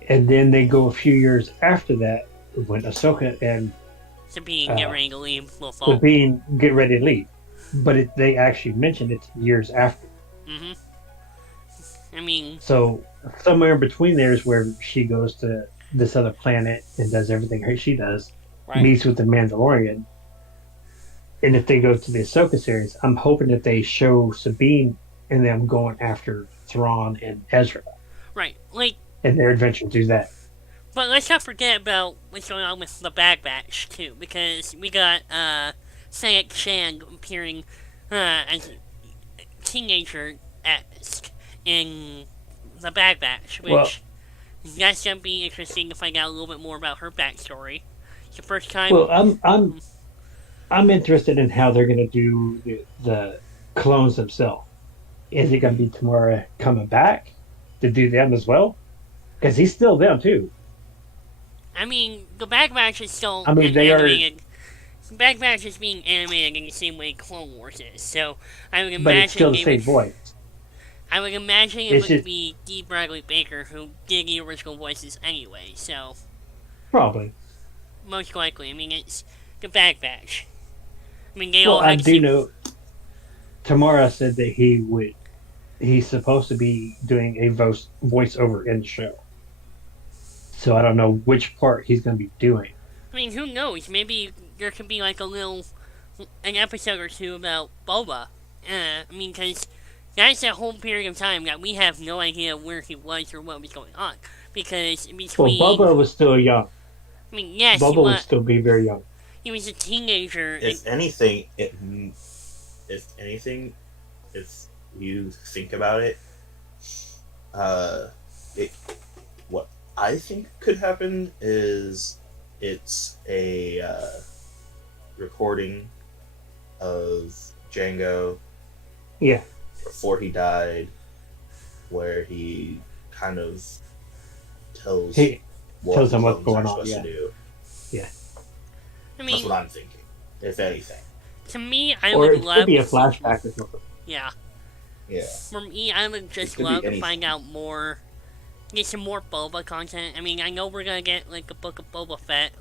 And then they go a few years after that when Ahsoka and Sabine get ready to leave. Sabine get ready to leave. But they actually mentioned it's years after. Mm-hmm. I mean... So, somewhere in between there is where she goes to this other planet and does everything she does. Right. Meets with the Mandalorian. And if they go to the Ahsoka series, I'm hoping that they show Sabine and them going after Thrawn and Ezra. Right, and their adventure through that. But let's not forget about what's going on with the Bad Batch, too, because we got, Sayek Shan appearing, as a teenager-esque in the Bad Batch, which that's gonna be interesting to find out a little bit more about her backstory. It's the first time... Well, I'm interested in how they're gonna do the clones themselves. Is it gonna be Tamara coming back to do them as well? Because he's still them too. I mean, the Bad Batch is still animated. The Bad Batch is being animated in the same way Clone Wars is, so I would imagine... But it's still the same voice. I would imagine it would be D. Bradley Baker who did the original voices anyway, so... Probably. Most likely. I mean, it's the Bad Batch. I mean, they well, all have... I do know... Tamara said that he's supposed to be doing a voiceover in the show. So I don't know which part he's going to be doing. I mean, who knows? Maybe there could be like an episode or two about Boba. I mean, because that's a whole period of time that we have no idea where he was or what was going on. Because between... Well, Boba was still young. I mean, yes, Boba would still be very young. He was a teenager. If anything, if you think about it, what I think could happen is it's a recording of Jango. Yeah. Before he died, where he kind of tells him what's going on. To do. Yeah. I mean, that's what I'm thinking. If anything. To me, I would love... Or it could be a flashback or something. Yeah. Yeah. For me, I would just love to find out more... Get some more Boba content. I mean, I know we're gonna get, like, a Book of Boba Fett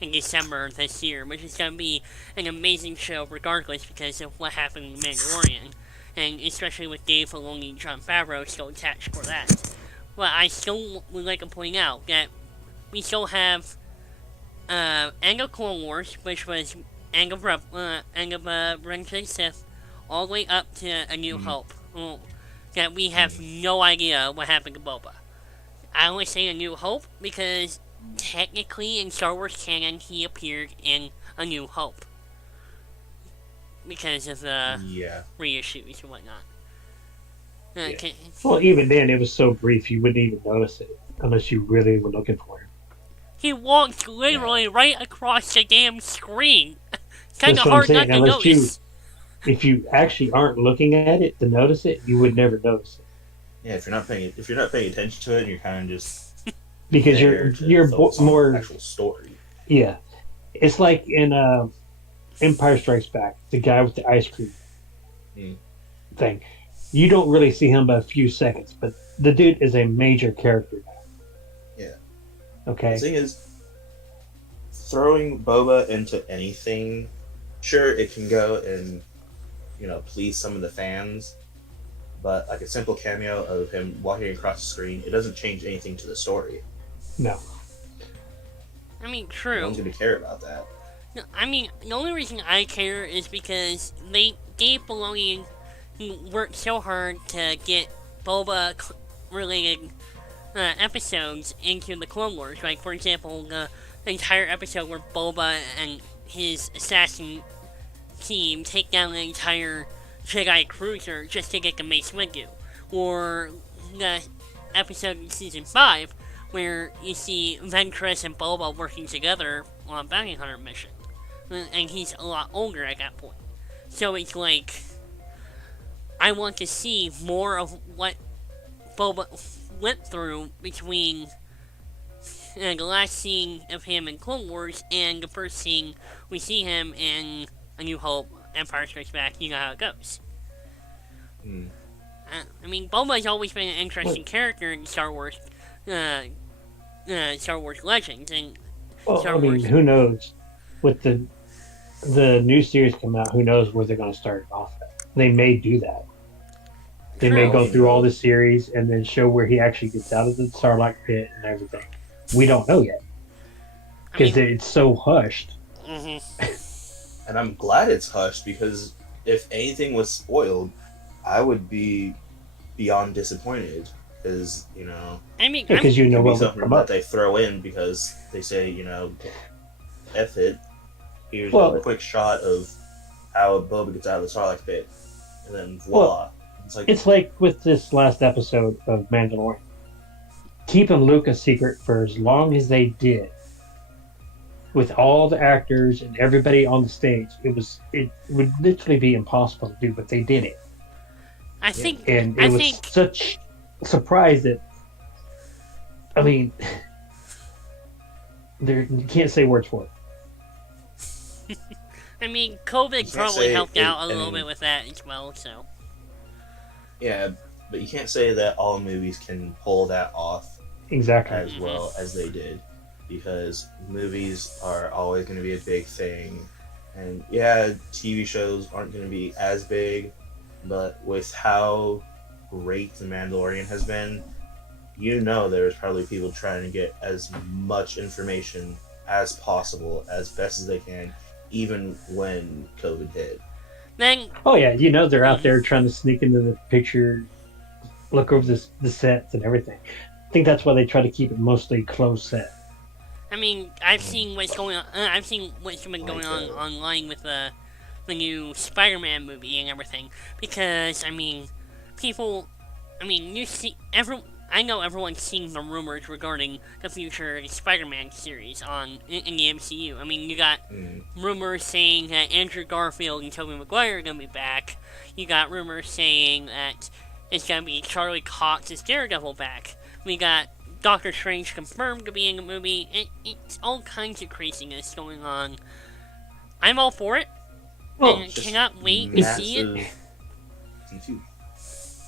in December this year, which is gonna be an amazing show regardless because of what happened in Mandalorian. And especially with Dave Filoni and Jon Favreau still attached for that. But I still would like to point out that we still have End of Clone Wars, which was End of Revenge of the Sith, all the way up to A New Hope. That we have no idea what happened to Boba. I only say A New Hope because technically in Star Wars canon, he appeared in A New Hope because of the reissues and whatnot. Yeah. Well, even then, it was so brief you wouldn't even notice it unless you really were looking for him. He walked literally right across the damn screen. Kind That's of what I'm hard not saying. to notice. If you actually aren't looking at it to notice it, you would never notice it. Yeah, if you're not paying attention to it, you're kind of just because you're more actual story. Yeah, it's like in Empire Strikes Back, the guy with the ice cream thing. You don't really see him but a few seconds, but the dude is a major character now. Yeah. Okay. The thing is, throwing Boba into anything, sure, it can go and please some of the fans, but like a simple cameo of him walking across the screen, it doesn't change anything to the story. No. I mean, true. No one's gonna care about that. No, I mean, the only reason I care is because Dave Filoni worked so hard to get Boba-related episodes into the Clone Wars. Like, for example, the entire episode where Boba and his assassin team take down the entire Jedi cruiser just to get the Mace Windu. Or the episode in Season 5 where you see Ventress and Boba working together on a bounty hunter mission. And he's a lot older at that point. So it's like, I want to see more of what Boba went through between the last scene of him in Clone Wars and the first scene we see him in A New Hope, Empire Strikes Back. You know how it goes. I mean, Boba's always been an interesting character in Star Wars Legends and Star Wars. Who knows? With the new series coming out, who knows where they're going to start off at? They may do that. They may go through all the series and then show where he actually gets out of the Sarlacc pit and everything. We don't know yet because it's so hushed. Mm-hmm. And I'm glad it's hushed, because if anything was spoiled, I would be beyond disappointed. Because because you know what something that they throw in because they say F it. Here's a quick shot of how Boba gets out of the Sarlacc pit, and then voila. It's like with this last episode of Mandalorian. Keeping Luke a secret for as long as they did, with all the actors and everybody on the stage, it would literally be impossible to do, but they did it. I think such a surprise that, I mean, you can't say words for it. I mean, COVID probably helped out a little bit with that as well, so. Yeah, but you can't say that all movies can pull that off exactly as well as they did, because movies are always going to be a big thing, and TV shows aren't going to be as big, but with how great The Mandalorian has been, there's probably people trying to get as much information as possible, as best as they can, even when COVID hit. Then, they're out there trying to sneak into the picture, look over the sets and everything. I think that's why they try to keep it mostly closed set. I mean, I've seen what's going on. I've seen what's been going on online with the new Spider-Man movie and everything. Because I know everyone's seen the rumors regarding the future Spider-Man series in the MCU. I mean, you got rumors saying that Andrew Garfield and Tobey Maguire are going to be back. You got rumors saying that it's going to be Charlie Cox as Daredevil back. We got Doctor Strange confirmed to be in the movie. It's all kinds of craziness going on. I'm all for it. And cannot wait to see it.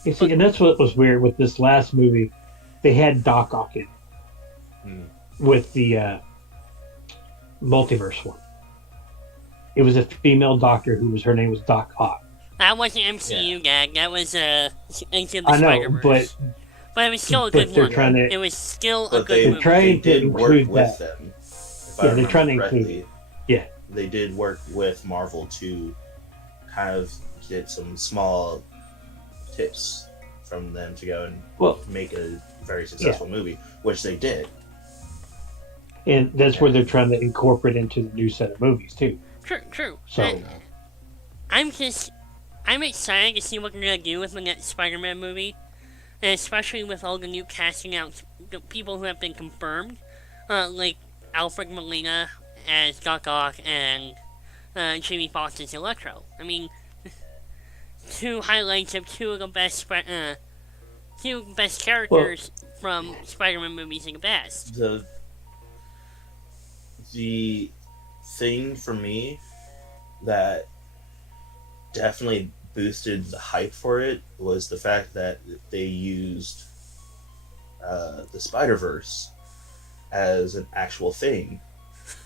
You see, and that's what was weird with this last movie. They had Doc Ock in with the multiverse one. It was a female doctor her name was Doc Ock. That wasn't MCU gag. That was Into the I know, Spider-Verse. But it was still a good one. It was still a good movie. Trying to include with them. They're trying to include. They did work with Marvel to kind of get some small tips from them to go and make a very successful movie, which they did. And that's where they're trying to incorporate into the new set of movies too. True. So I'm excited to see what they're gonna do with the next Spider-Man movie, and especially with all the new casting out, the people who have been confirmed, like Alfred Molina as Doc Ock and Jamie Foxx as Electro. I mean, two highlights of two of the best characters from Spider-Man movies in the past. The thing for me that definitely boosted the hype for it was the fact that they used the Spider-Verse as an actual thing.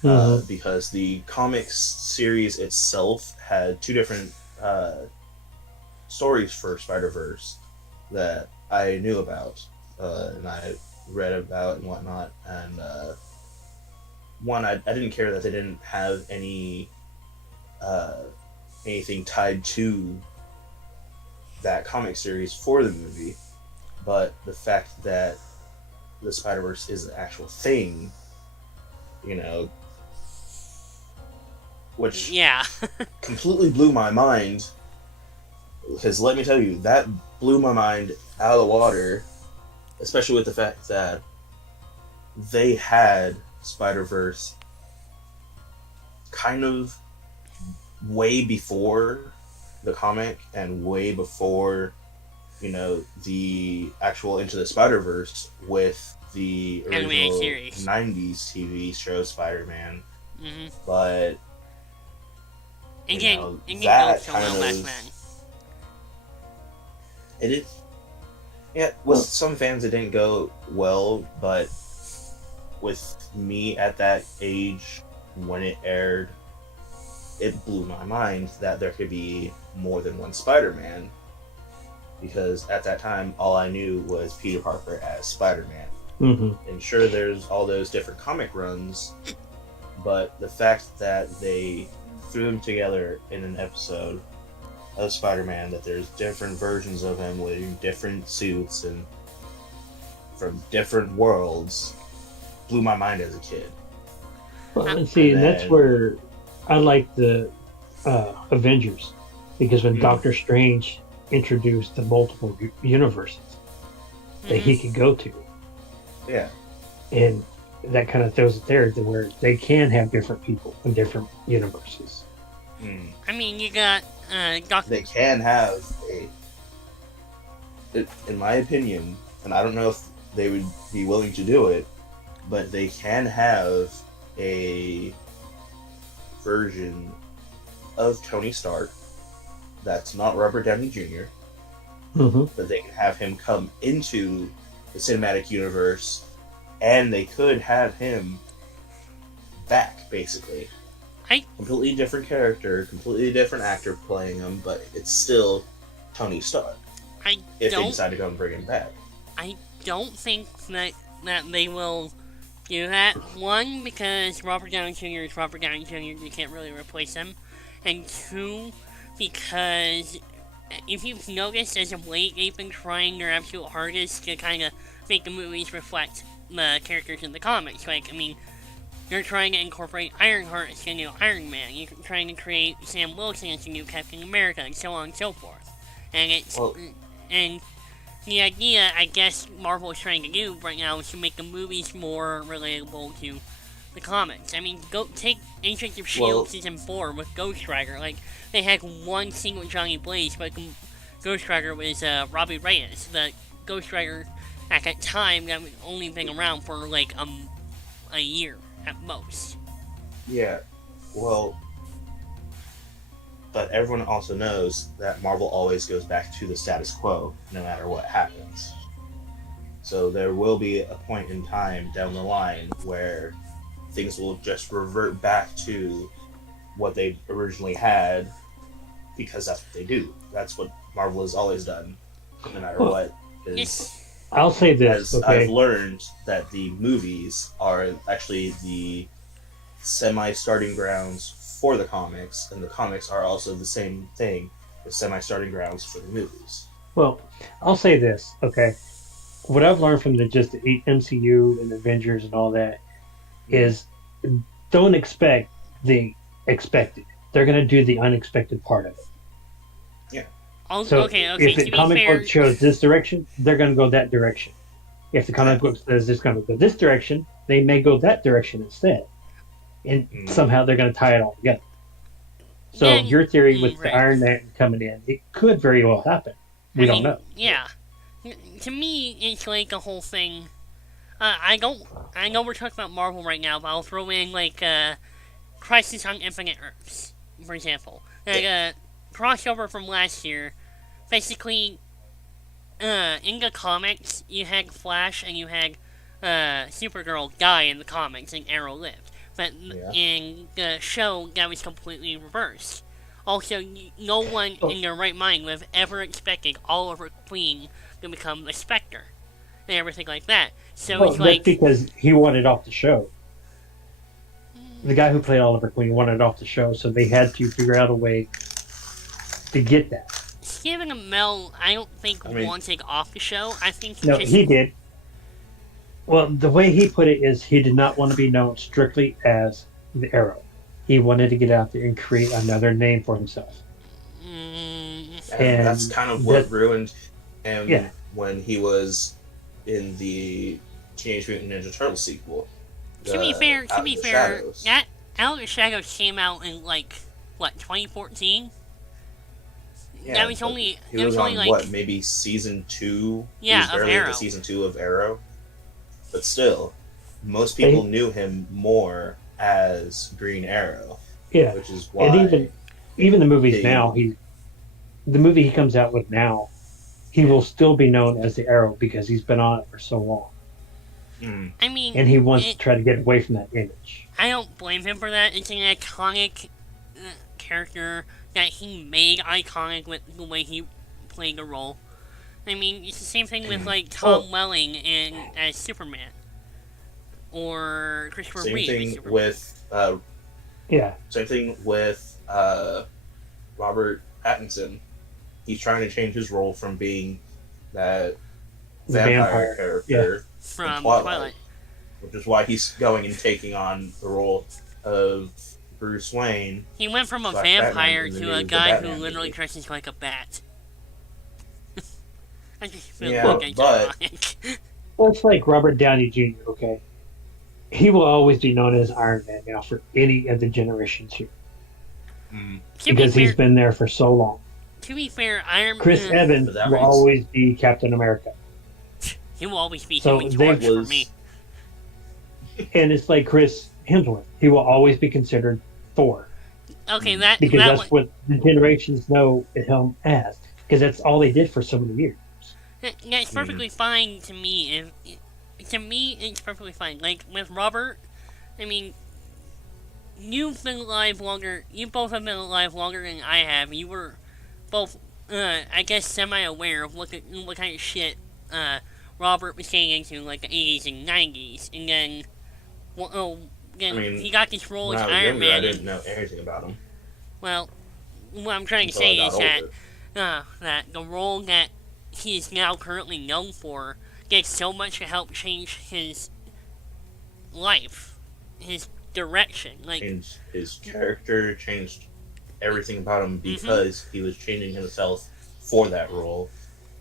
Because the comics series itself had two different stories for Spider-Verse that I knew about and I read about and whatnot. And one, I didn't care that they didn't have anything tied to that comic series for the movie, but the fact that the Spider-Verse is an actual thing, which completely blew my mind, because let me tell you, that blew my mind out of the water, especially with the fact that they had Spider-Verse kind of way before the comic and way before the actual Into the Spider-Verse with the original 90s TV show Spider-Man. But that kind of it is, with some fans it didn't go well, but with me at that age when it aired, it blew my mind that there could be more than one Spider-Man, because at that time all I knew was Peter Parker as Spider-Man. And sure, there's all those different comic runs, but the fact that they threw them together in an episode of Spider-Man, that there's different versions of him wearing different suits and from different worlds, blew my mind as a kid. Well, and that's where I like the Avengers, because when Doctor Strange introduced the multiple universes that he could go to, and that kind of throws it there to where they can have different people in different universes. I mean, you got They can have in my opinion, and I don't know if they would be willing to do it, but they can have a version of Tony Stark that's not Robert Downey Jr., but they can have him come into the cinematic universe, and they could have him back, basically. Completely different character, completely different actor playing him, but it's still Tony Stark. If they decide to go and bring him back. I don't think that they will do that. One, because Robert Downey Jr. is Robert Downey Jr., you can't really replace him. And two, because if you've noticed, as of late, they've been trying their absolute hardest to kind of make the movies reflect the characters in the comics. Like, I mean, you're trying to incorporate Ironheart as the new Iron Man. You're trying to create Sam Wilson as the new Captain America, and so on and so forth. And and the idea, I guess, Marvel is trying to do right now is to make the movies more relatable to the comics. I mean, go take Agents of S.H.I.E.L.D. Season 4 with Ghost Rider. Like, they had one scene with Johnny Blaze, but Ghost Rider was Robbie Reyes. The Ghost Rider at that time that had only been around for like a year at most. Yeah, well, but everyone also knows that Marvel always goes back to the status quo no matter what happens. So there will be a point in time down the line where things will just revert back to what they originally had, because that's what they do. That's what Marvel has always done, no matter what. I'll say this, okay? I've learned that the movies are actually the semi-starting grounds for the comics, and the comics are also the same thing, the semi-starting grounds for the movies. Well, I'll say this, okay? What I've learned from just the MCU and Avengers and all that, is don't expect the expected. They're going to do the unexpected part of it. Yeah. So okay, if the comic book shows this direction, they're going to go that direction. If the comic book says it's going to go this direction, they may go that direction instead. And somehow they're going to tie it all together. So your theory with the Iron Man coming in, it could very well happen. We don't know. Yeah. To me, it's like a whole thing. I know we're talking about Marvel right now, but I'll throw in like Crisis on Infinite Earths, for example. Like a crossover from last year. Basically, in the comics, you had Flash and you had Supergirl die in the comics, and Arrow lived. But in the show, that was completely reversed. Also, no one in their right mind would have ever expected Oliver Queen to become a Spectre and everything like that. So it's like, that's because he wanted off the show. The guy who played Oliver Queen wanted off the show, so they had to figure out a way to get that. Stephen Amell, I don't think wanted off the show. I think he did. Well, the way he put it is he did not want to be known strictly as the Arrow. He wanted to get out there and create another name for himself. And that's kind of what ruined him when he was in the Teenage Mutant Ninja Turtles sequel. To be fair, that Out of the Shadows came out in 2014? Yeah, that was only he was on maybe season 2? Yeah, he was barely into season 2 of Arrow. But still, most people knew him more as Green Arrow. Yeah, which is why. And even the movies now, the movie he comes out with now, he will still be known as the Arrow because he's been on it for so long. I mean, and he wants to try to get away from that image. I don't blame him for that. It's an iconic character that he made iconic with the way he played the role. I mean, it's the same thing with Tom Welling as Superman, or Christopher Reeve. Same thing with Same thing with Robert Pattinson. He's trying to change his role from being that vampire character from Twilight, which is why he's going and taking on the role of Bruce Wayne. He went from a vampire to a guy who literally dresses like a bat. I just feel well, it's like Robert Downey Jr., okay? He will always be known as Iron Man now for any of the generations here. Because he's been there for so long. To be fair, Chris Evans will always be Captain America. He will always be Human Torch for me. And it's like Chris Hemsworth. He will always be considered Thor. Okay, because that's what the generations know him as. Because that's all they did for so many years. That's perfectly fine to me. To me, it's perfectly fine. Like, with Robert, I mean, you've been alive longer. You both have been alive longer than I have. You were both, I guess, semi-aware of what kind of shit Robert was getting into, like, the 80s and 90s. And then, he got this role as Iron Man. I didn't know anything about him. Well, what I'm trying to say is that the role that he is now currently known for did so much to help change his life, his direction. Like, changed his character, changed everything about him because he was changing himself for that role.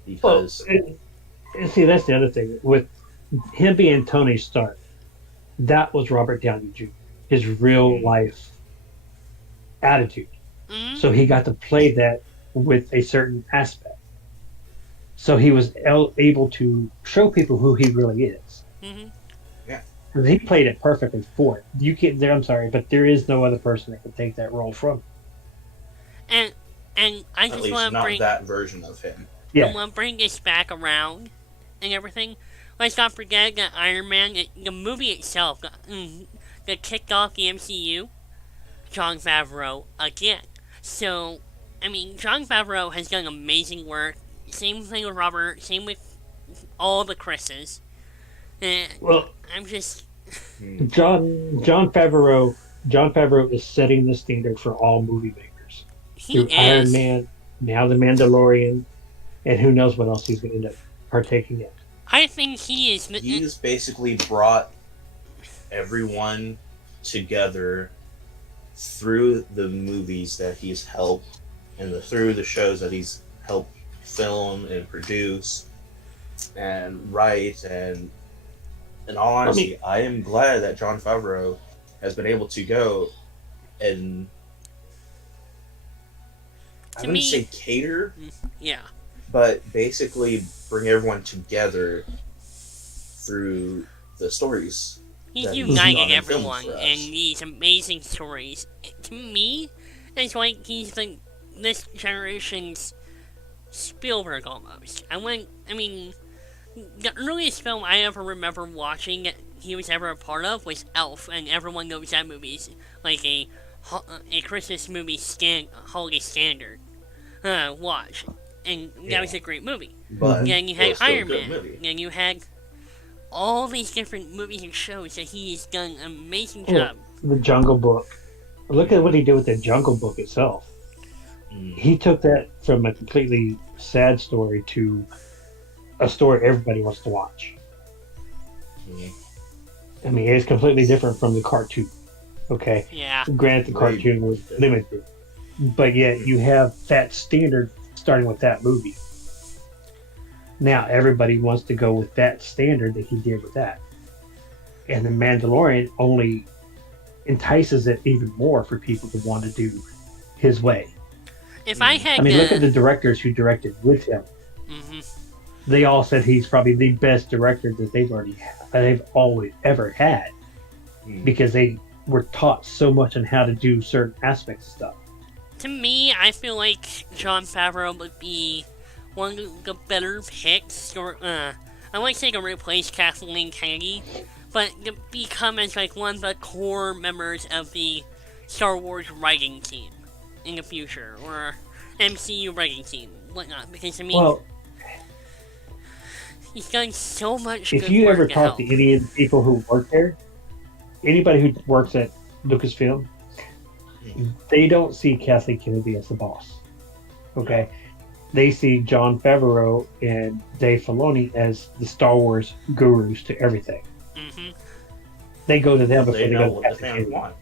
Because see, that's the other thing with him being Tony Stark. That was Robert Downey Jr. His real life attitude. So he got to play that with a certain aspect. So he was able to show people who he really is. Yeah, he played it perfectly for it. You can't. I'm sorry, but there is no other person that can take that role from him. And I just want to bring that version of him. Yeah, I want to bring this back around and everything. Let's not forget that Iron Man, the movie itself, that kicked off the MCU, Jon Favreau again. So, I mean, Jon Favreau has done amazing work. Same thing with Robert. Same with all the Chris's. Well, I'm just Jon Favreau is setting the standard for all movie makers. He is. Iron Man, now The Mandalorian, and who knows what else he's going to end up partaking in. I think he is. He's basically brought everyone together through the movies that he's helped and through the shows that he's helped film and produce and write. And in all honesty, I am glad that Jon Favreau has been able to go and I wouldn't say cater, but basically bring everyone together through the stories. He's uniting everyone in these amazing stories. To me, it's like he's this generation's Spielberg almost. The earliest film I ever remember watching that he was ever a part of was Elf, and everyone knows that movie's like a Christmas movie holiday standard. Watch. And that was a great movie. But then you had Iron Man. Then you had all these different movies and shows that he's done an amazing job. The Jungle Book. Look at what he did with the Jungle Book itself. He took that from a completely sad story to a story everybody wants to watch. I mean, it's completely different from the cartoon. Okay? Yeah. Granted, the cartoon was limited. But yet, you have that standard starting with that movie. Now, everybody wants to go with that standard that he did with that. And The Mandalorian only entices it even more for people to want to do his way. If I had look at the directors who directed with him. They all said he's probably the best director that they've always ever had. Because they were taught so much on how to do certain aspects of stuff. To me, I feel like Jon Favreau would be one of the better picks. I wouldn't say to replace Kathleen Kennedy, but to become as like one of the core members of the Star Wars writing team in the future, or MCU writing team, whatnot. Because he's done so much. If you ever talk to any of the people who work there, anybody who works at Lucasfilm, they don't see Kathleen Kennedy as the boss. Okay? They see Jon Favreau and Dave Filoni as the Star Wars gurus to everything. They go to them before they go to Kathleen Kennedy.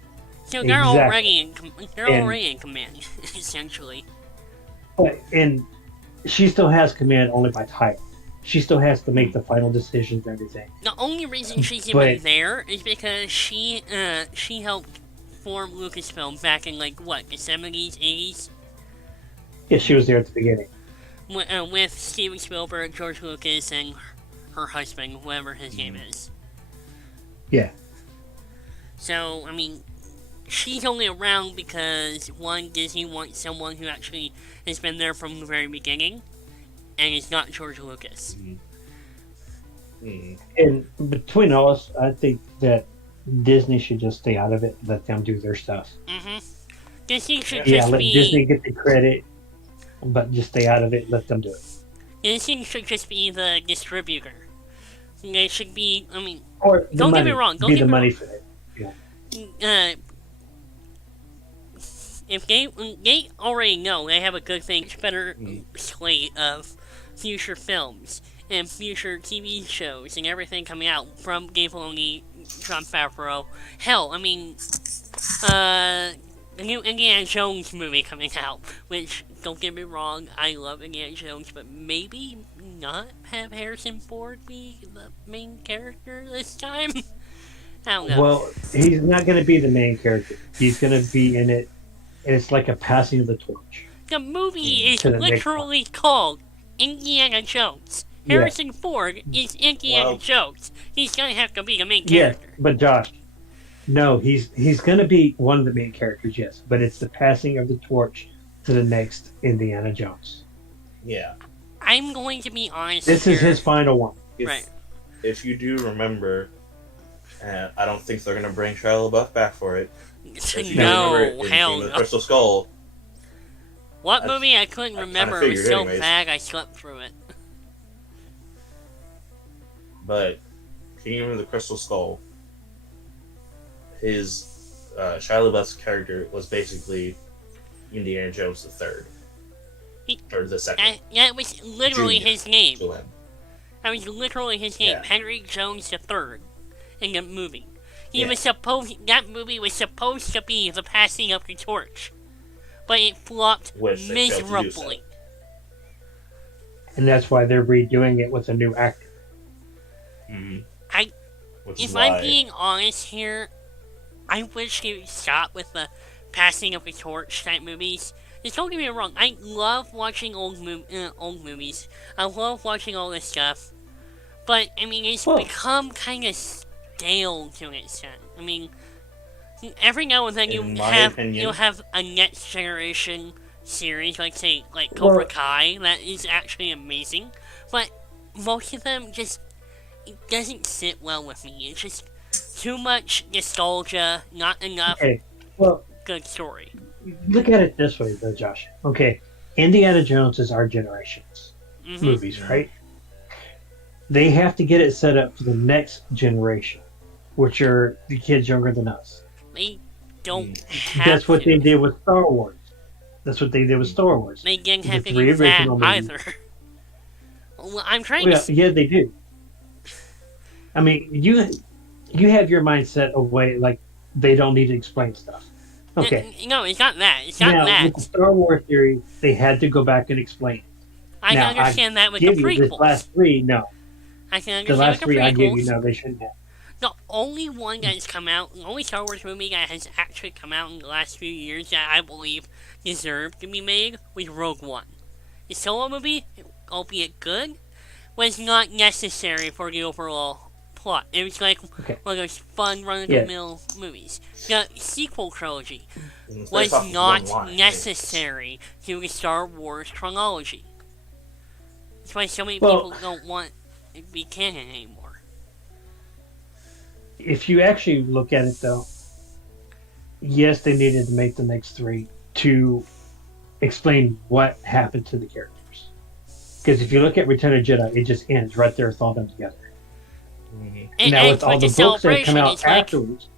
So they're already in command, essentially. And she still has command only by title. She still has to make the final decisions and everything. The only reason she's even there is because she helped form Lucasfilm back in the 70s, 80s? Yeah, she was there at the beginning. With Steven Spielberg, George Lucas, and her husband, whoever his name is. Yeah. So, she's only around because, one, Disney wants someone who actually has been there from the very beginning, and it's not George Lucas. And between us, I think that Disney should just stay out of it, let them do their stuff. Disney should let Disney get the credit, but just stay out of it, let them do it. Disney should just be the distributor. They should be, or don't get me wrong, be the money for it. Yeah. If they already know they have a good thing, better slate of future films and future TV shows and everything coming out from Dave Filoni, Jon Favreau. Hell, the new Indiana Jones movie coming out, which, don't get me wrong, I love Indiana Jones, but maybe not have Harrison Ford be the main character this time? I don't know. Well, he's not going to be the main character. He's going to be in it, and it's like a passing of the torch. The movie is literally called Indiana Jones. Harrison Ford is Indiana Jones. He's going to have to be the main character. Yeah, but Josh, no, he's going to be one of the main characters, yes. But it's the passing of the torch to the next Indiana Jones. Yeah. I'm going to be honest This is his final one. If you do remember, I don't think they're going to bring Shia LaBeouf back for it. No, hell no. Crystal Skull. What movie? I couldn't remember. It was so bad I slept through it. But Kingdom of the Crystal Skull, his Shia LaBeouf's character was basically Indiana Jones the Third, or the second. That was literally his name. To him. That was literally his name, Henry Jones the Third, in the movie. That movie was supposed to be the passing of the torch, but it flopped Which they failed to do so. miserably. And that's why they're redoing it with a new actor. Mm-hmm. If I'm being honest here, I wish they would stop with the passing of the torch type movies. Just don't get me wrong, I love watching old movies. I love watching all this stuff. But, I mean, it's become kind of stale to an extent. I mean, every now and then you'll have a next generation series, like Cobra Kai, that is actually amazing. But most of them it doesn't sit well with me. It's just too much nostalgia, not enough good story. Look at it this way, though, Josh. Okay, Indiana Jones is our generation's movies, right? They have to get it set up for the next generation, which are the kids younger than us. They don't have That's what they did with Star Wars. That's what they did with Star Wars. They didn't have to do that either. Well, I'm trying to... Yeah, they do. I mean, you have your mindset away, like, they don't need to explain stuff. Okay. No, it's not that. It's not that. With the Star Wars series, they had to go back and explain. I can understand that with the prequels. The last three, no. I can understand the last with the three prequels. I gave you, no, they shouldn't have. The only one that has come out, the only Star Wars movie that has actually come out in the last few years that I believe deserved to be made was Rogue One. The Solo movie, albeit good, was not necessary for the overall plot. It was like one of those fun, run-of-the-mill movies. The sequel trilogy was not necessary to the Star Wars chronology. That's why so many people don't want it to be canon anymore. If you actually look at it, though, yes, they needed to make the next three to explain what happened to the characters. Because if you look at Return of Jedi, it just ends right there with all them together. And now, with all the books that come out afterwards...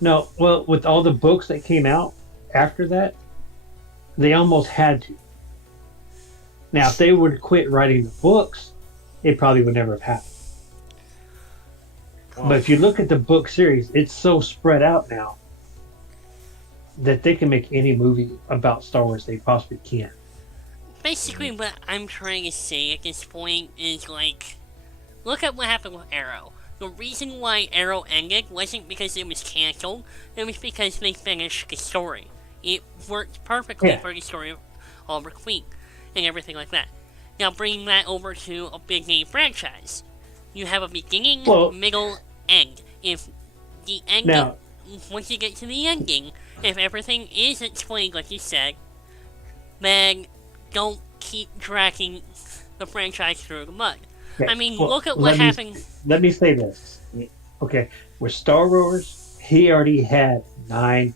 No, well, with all the books that came out after that, they almost had to. Now, if they would have quit writing the books, it probably would never have happened. But if you look at the book series, it's so spread out now that they can make any movie about Star Wars they possibly can. Basically, what I'm trying to say at this point is, like, look at what happened with Arrow. The reason why Arrow ended wasn't because it was canceled, it was because they finished the story. It worked perfectly for the story of Oliver Queen and everything like that. Now, bringing that over to a big name franchise. You have a beginning, middle, end. If the ending, once you get to the ending, if everything is explained like you said, then don't keep dragging the franchise through the mud. Okay. I mean, look at what happened. Let me say this. Okay, with Star Wars, he already had 9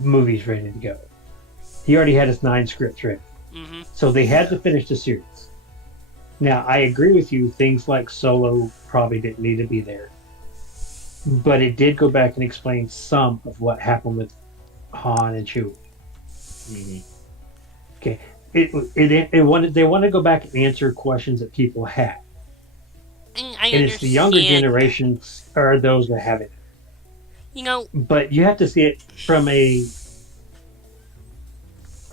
movies ready to go. He already had his 9 scripts ready. So they had to finish the series. Now, I agree with you, things like Solo probably didn't need to be there. But it did go back and explain some of what happened with Han and Chewie. Okay. They want to go back and answer questions that people had. And it's the younger generations are those that have it. But you have to see it from a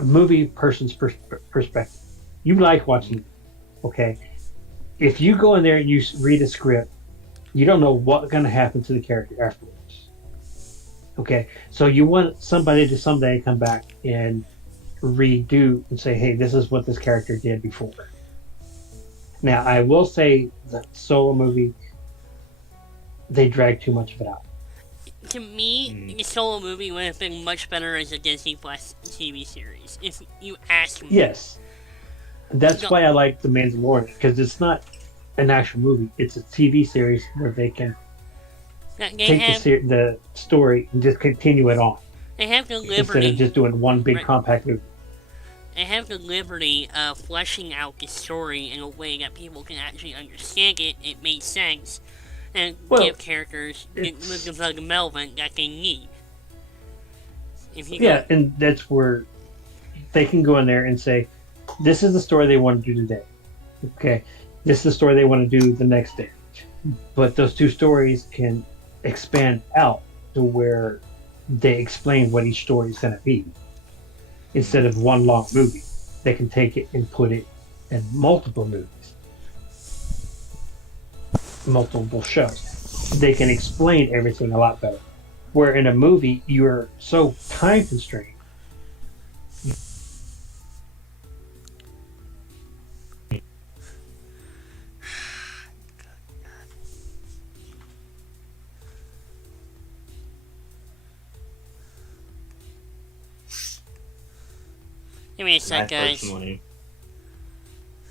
movie person's perspective. You like watching it. Okay, if you go in there and you read a script, you don't know what's going to happen to the character afterwards. Okay, so you want somebody to someday come back and redo and say, hey, this is what this character did before. Now, I will say the Solo movie, they dragged too much of it out. To me, the Solo movie would have been much better as a Disney Plus TV series, if you ask me. Yes. That's why I like The Mandalorian, because it's not an actual movie. It's a TV series where they can take the story and just continue it on. They have the liberty... Instead of just doing one big compact movie. They have the liberty of fleshing out the story in a way that people can actually understand it, it makes sense, and give characters the development that they need. And that's where they can go in there and say, this is the story they want to do today. Okay, this is the story they want to do the next day. but those two stories can expand out to where they explain what each story is going to be instead of one long movie. They can take it and put it in multiple movies, multiple shows. They can explain everything a lot better. Where in a movie, you're so time constrained. Give me a sec, I guys. personally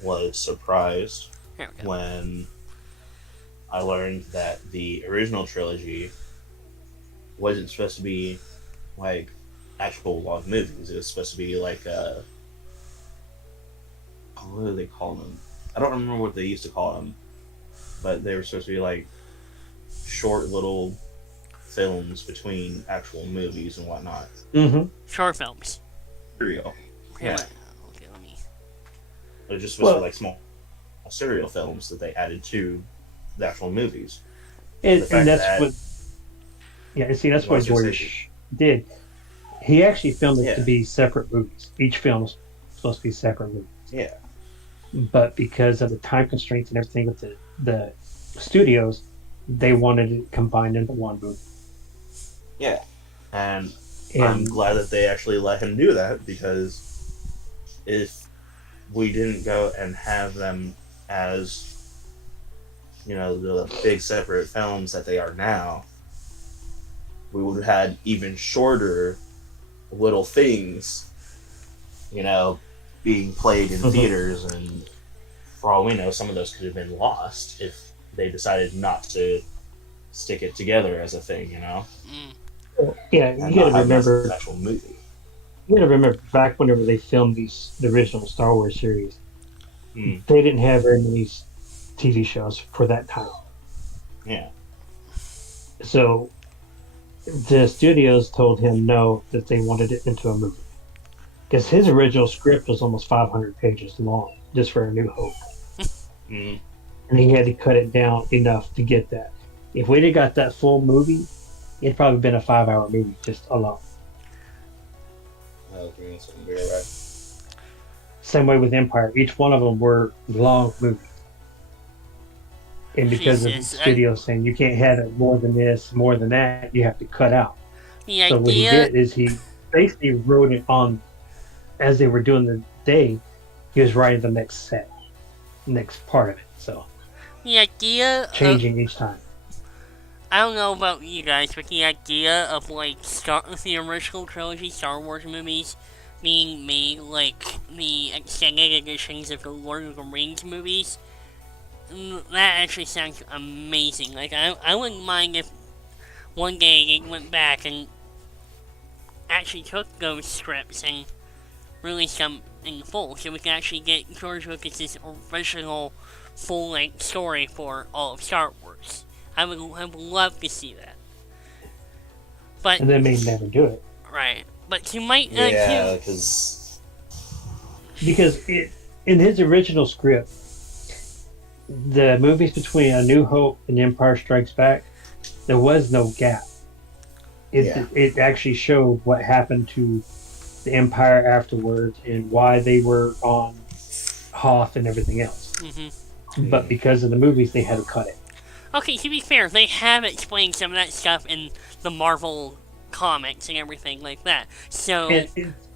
was surprised when I learned that the original trilogy wasn't supposed to be like actual long movies. It was supposed to be like what do they call them? I don't remember what they used to call them, but they were supposed to be like short little films between actual movies and whatnot. Mm-hmm. Short films. Serial. Okay, Yeah. okay, let me. They're just supposed to be like small serial films that they added to the actual movies. And that's what. Yeah, and see, that's what George did. He actually filmed it to be separate movies. Each film is supposed to be separate movies. Yeah. But because of the time constraints and everything with the studios, they wanted it combined into one movie. Yeah. And I'm glad that they actually let him do that, because if we didn't go and have them as, you know, the big separate films that they are now, we would have had even shorter little things, you know, being played in theaters, and for all we know, some of those could have been lost if they decided not to stick it together as a thing, you know? Yeah, you gotta remember. Actual movie. You gotta remember back whenever they filmed the original Star Wars series, they didn't have very many TV shows for that time. Yeah. So the studios told him no, that they wanted it into a movie. Because his original script was almost 500 pages long, just for A New Hope. And he had to cut it down enough to get that. If we'd have got that full movie, it'd probably been a 5-hour movie just alone. Right. Same way with Empire. Each one of them were long movies. And because of the studio saying you can't have it more than this, more than that, you have to cut out. So what he did is he basically wrote it on, as they were doing the day, he was writing the next set, next part of it. So the idea changing each time. I don't know about you guys, but the idea of like the original trilogy Star Wars movies being made like the extended editions of the Lord of the Rings movies, that actually sounds amazing. Like I wouldn't mind if one day they went back and actually took those scripts and released them in full, so we can actually get George Lucas's original full-length story for all of Star Wars. I would love to see that. But and they may never do it. Right. But you might because in his original script, the movies between A New Hope and Empire Strikes Back, there was no gap. It actually showed what happened to the Empire afterwards and why they were on Hoth and everything else. But because of the movies, they had to cut it. Okay, to be fair, they have explained some of that stuff in the Marvel comics and everything like that. So,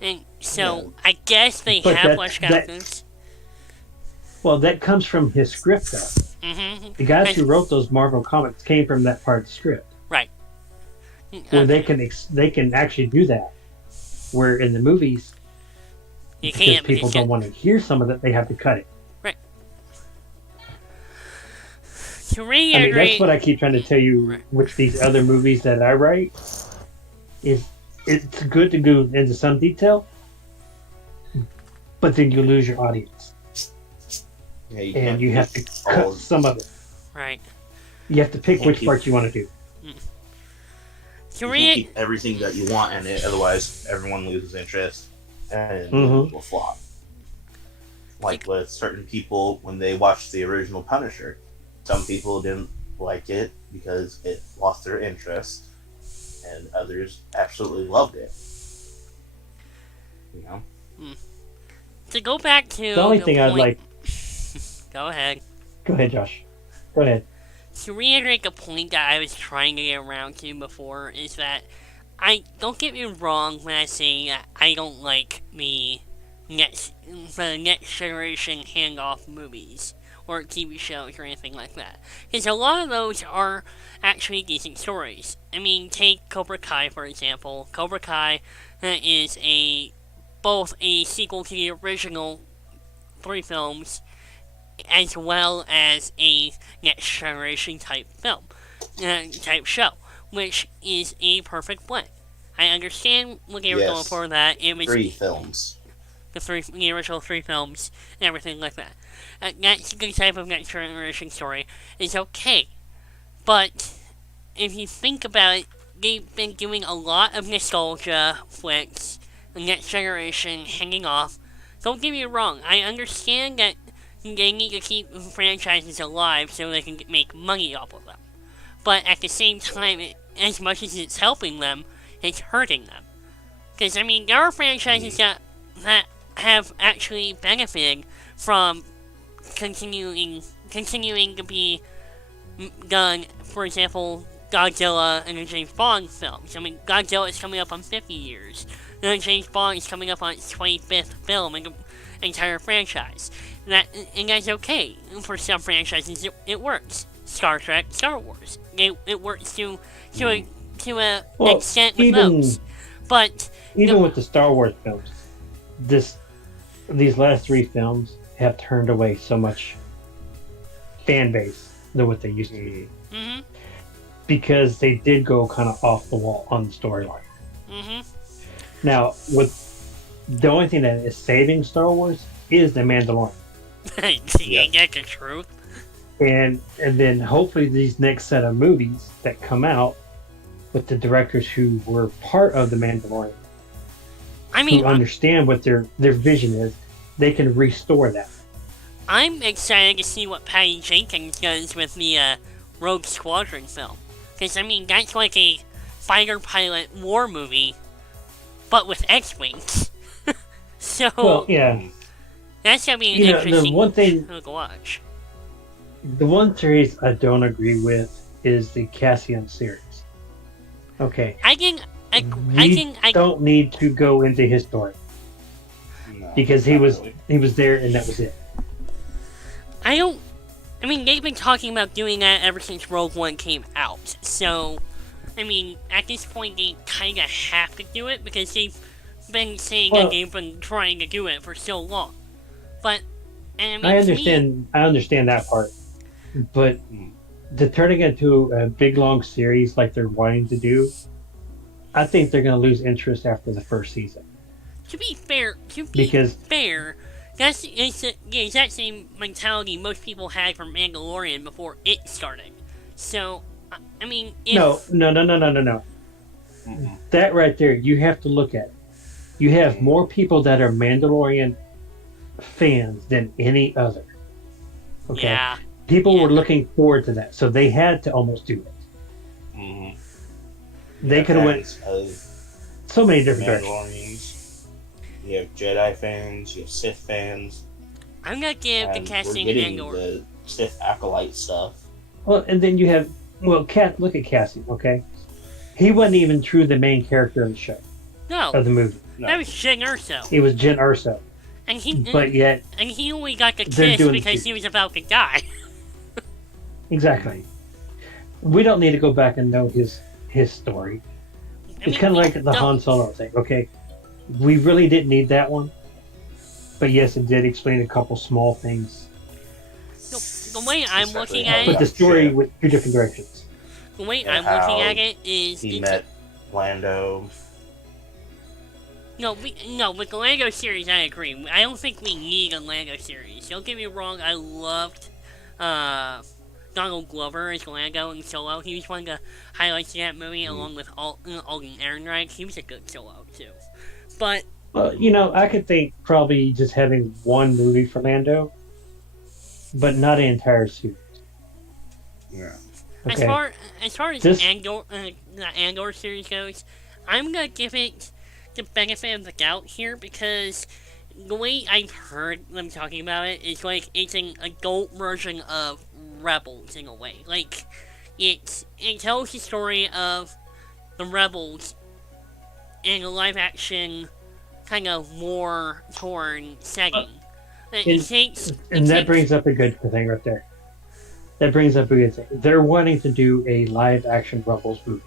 I guess they have fleshed out this. Well, that comes from his script, though. The guys who wrote those Marvel comics came from that part of the script. Right. Where they can actually do that. Where in the movies, you can't, because people don't want to hear some of it, they have to cut it. Right. To reiterate, I mean, that's what I keep trying to tell you with these other movies that I write. Is it's good to go into some detail, but then you lose your audience. Yeah, you have to cut some of it. Right. You have to pick which part you want to do. You can't keep everything that you want in it, otherwise everyone loses interest and it will flop. Like with certain people when they watched the original Punisher, some people didn't like it because it lost their interest, and others absolutely loved it. You know? To go back to the only thing I'd like... Go ahead. Go ahead, Josh. Go ahead. To reiterate the point that I was trying to get around to before is that don't get me wrong when I say that I don't like the next generation handoff movies or TV shows or anything like that. Because a lot of those are actually decent stories. I mean, take Cobra Kai, for example. Cobra Kai is both a sequel to the original 3 films, as well as a next generation type film, type show, which is a perfect blend. I understand what they were going for that. It was 3 films. The original 3 films, and everything like that. That good type of next generation story is okay. But if you think about it, they've been doing a lot of nostalgia flicks, the next generation hanging off. Don't get me wrong, I understand that they need to keep franchises alive so they can make money off of them. But at the same time, as much as it's helping them, it's hurting them. Because, I mean, there are franchises that have actually benefited from continuing to be done. For example, Godzilla and the James Bond films. I mean, Godzilla is coming up on 50 years. And James Bond is coming up on its 25th film in the entire franchise. And that's okay. For some franchises, it works. Star Trek, Star Wars. It works to an extent with those. But even with the Star Wars films, these last 3 films have turned away so much fan base than what they used to be. Mm-hmm. Because they did go kind of off the wall on the storyline. Mm-hmm. Now, the only thing that is saving Star Wars is The Mandalorian. Yeah, that's the truth. And then hopefully these next set of movies that come out with the directors who were part of The Mandalorian, who understand what their vision is, they can restore that. I'm excited to see what Patty Jenkins does with the Rogue Squadron film. Because, I mean, that's like a fighter pilot war movie, but with X-Wings. So, well, yeah. That's going to be an interesting the one thing to watch. The one series I don't agree with is the Cassian series. Okay. I don't need to go into his story. No, because he was there and that was it. I mean, they've been talking about doing that ever since Rogue One came out. So, I mean, at this point, they kind of have to do it because they've been saying that they've been trying to do it for so long. But, and I mean, I understand that part. But to turn it into a big, long series like they're wanting to do, I think they're going to lose interest after the first season. To be fair, that's the exact same mentality most people had from Mandalorian before it started. So, I mean... No. That right there, you have to look at. You have more people that are Mandalorian fans than any other. Okay? Yeah. People were looking forward to that, so they had to almost do it. Mm-hmm. They could have went so many different directions. You have Jedi fans, you have Sith fans. I'm gonna give the casting Mandalorian the Sith acolyte stuff. Well, and then you have look at Cassian, okay? He wasn't even true the main character of the show. No. Of the movie. No. That was Jyn Erso. It was Jyn Erso. And he only got the kiss because he was about to die. Exactly. We don't need to go back and know his story. It's kind of like the Han Solo thing, okay? We really didn't need that one. But yes, it did explain a couple small things. The way I'm looking at it... But the story went 2 different directions. The way I'm looking at it is... He met Lando. No, with the Lando series, I agree. I don't think we need a Lando series. Don't get me wrong, I loved Donald Glover as Lando in Solo. He was one of the highlights of that movie, along with Alden Ehrenreich. He was a good Solo, too. But... Well, I could think probably just having one movie for Lando, but not an entire series. Yeah. Okay. As far as the Andor series goes, I'm gonna give it the benefit of the doubt here because the way I've heard them talking about it is like it's an adult version of Rebels in a way. Like it tells the story of the Rebels in a live action kind of war torn setting. And that brings up a good thing right there. That brings up a good thing. They're wanting to do a live action Rebels movie.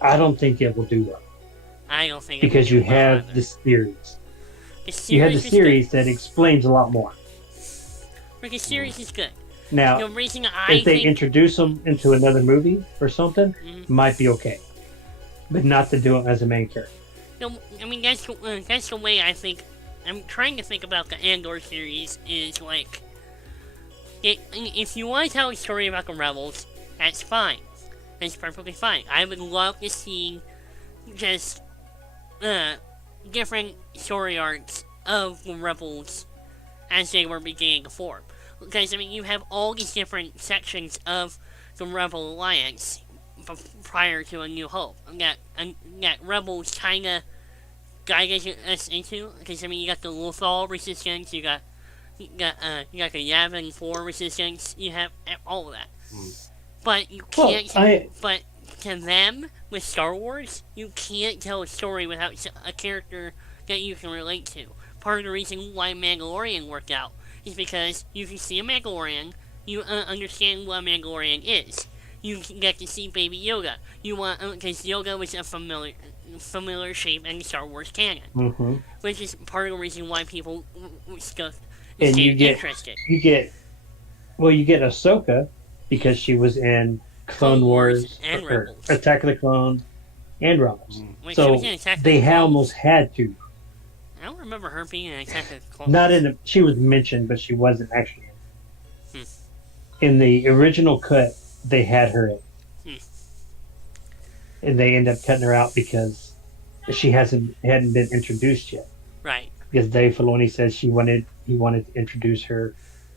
I don't think it will do well. I don't think because you have either. this series. You have the series that explains a lot more. But the series is good. Now, the reason if they introduce them into another movie or something, might be okay. But not to do it as a main character. No, I mean, that's the way I think. I'm trying to think about the Andor series is like, if you want to tell a story about the Rebels, that's fine. That's perfectly fine. I would love to see just different story arcs of the Rebels as they were beginning to form. Because, I mean, you have all these different sections of the Rebel Alliance prior to A New Hope that Rebels kind of guided us into. Because, I mean, you got the Lothal resistance, you got the Yavin 4 resistance, you have all of that. But you can't. But to them, with Star Wars, you can't tell a story without a character that you can relate to. Part of the reason why Mandalorian worked out is because you can see a Mandalorian, you understand what a Mandalorian is. You get to see Baby Yoda. Because Yoda was a familiar shape in the Star Wars canon, which is part of the reason why people stayed interested. You get Ahsoka because she was in Clone Wars and Rebels. Attack of the Clones and Rebels. So they almost had to. I don't remember her being in Attack of the Clones. She was mentioned, but she wasn't actually in. In the original cut, they had her in. And they ended up cutting her out because she hadn't been introduced yet. Right. Because Dave Filoni says he wanted to introduce her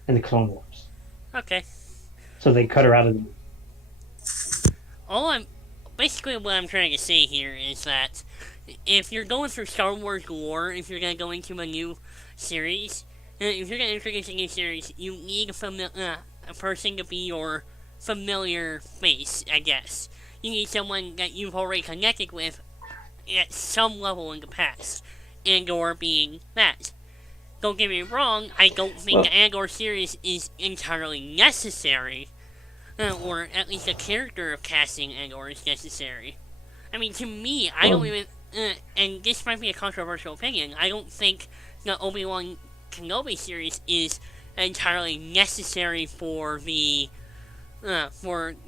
in the Clone Wars. Okay. So they cut her out of the movie. Basically what I'm trying to say here is that if you're going through Star Wars lore, if you're going to go into a new series, if you're going to introduce a new series, you need a person to be your familiar face, I guess. You need someone that you've already connected with at some level in the past, Andor being that. Don't get me wrong, I don't think the Andor series is entirely necessary, or at least the character of casting Andor is necessary. I mean, to me, I don't even, and this might be a controversial opinion, I don't think the Obi-Wan Kenobi series is entirely necessary for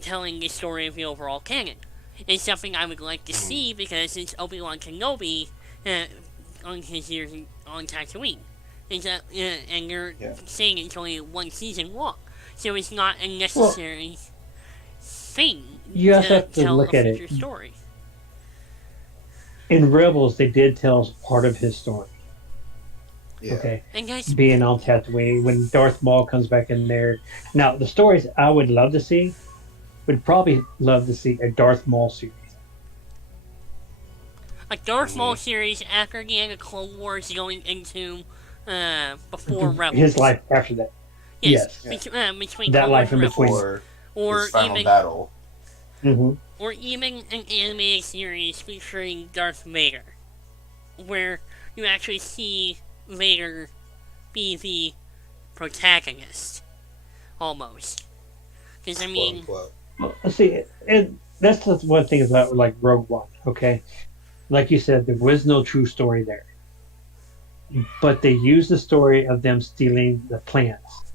telling the story of the overall canon. It's something I would like to see because it's Obi-Wan Kenobi on his years on Tatooine. And you're saying it's only one season long. So it's not a necessary thing you also have to tell look a at future it. Story. In Rebels, they did tell us part of his story. Yeah. Okay. Being on Tatooine, when Darth Maul comes back in there. Now, the stories I would love to see, would probably love to see a Darth Maul series. A Darth Maul series after the end of Clone Wars going into before Rebels. His life after that. Yes. Between that life in between. Or his final even battle. Or even an animated series featuring Darth Vader, where you actually see Vader be the protagonist, almost. Because I mean, see, and that's the one thing about like Rogue One. Okay, like you said, there was no true story there, but they used the story of them stealing the plants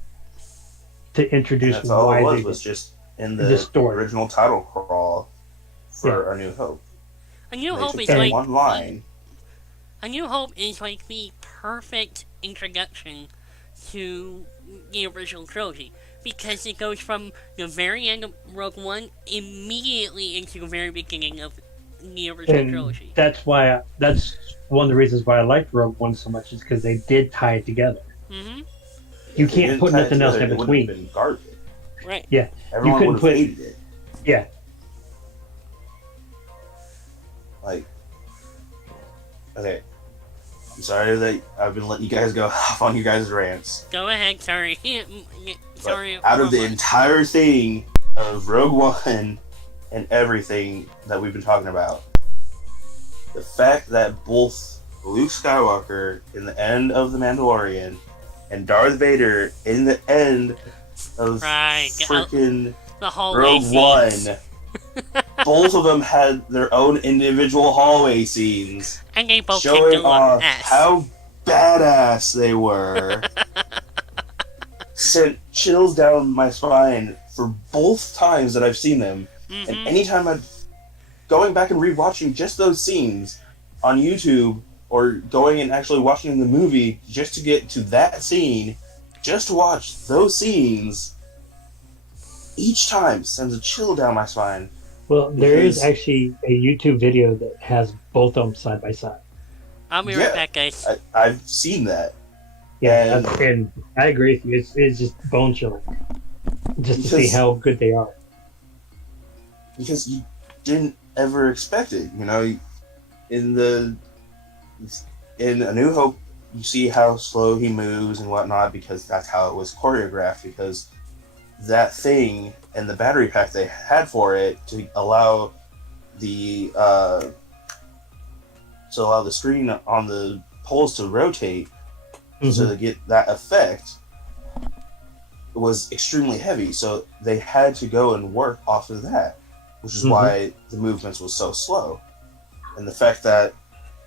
to introduce that's all why it was just in the original title crawl for A New Hope. A New Hope is like one line. A New Hope is like the perfect introduction to the original trilogy because it goes from the very end of Rogue One immediately into the very beginning of the original trilogy. That's one of the reasons why I liked Rogue One so much is because they did tie it together. You can't put nothing else in between. Right. Yeah. Everyone would have hated it. Yeah. Like, okay. I'm sorry that I've been letting you guys go off on your guys' rants. Go ahead, sorry. Sorry. Out of the entire thing of Rogue One and everything that we've been talking about, the fact that both Luke Skywalker in the end of The Mandalorian and Darth Vader in the end of freaking Rogue One, both of them had their own individual hallway scenes, and they both showing off how badass they were. Sent chills down my spine for both times that I've seen them, and anytime I'm going back and rewatching just those scenes on YouTube, or going and actually watching the movie just to get to that scene, just to watch those scenes, each time sends a chill down my spine. Well, there is actually a YouTube video that has both of them side by side. I'll be right back, guys. I've seen that. Yeah, and I agree with you. It's just bone chilling, just to see how good they are. Because you didn't ever expect it, you know. In A New Hope, you see how slow he moves and whatnot because that's how it was choreographed. Because that thing and the battery pack they had for it to allow the screen on the poles to rotate, so to get that effect, was extremely heavy. So they had to go and work off of that, which is why the movements was so slow. And the fact that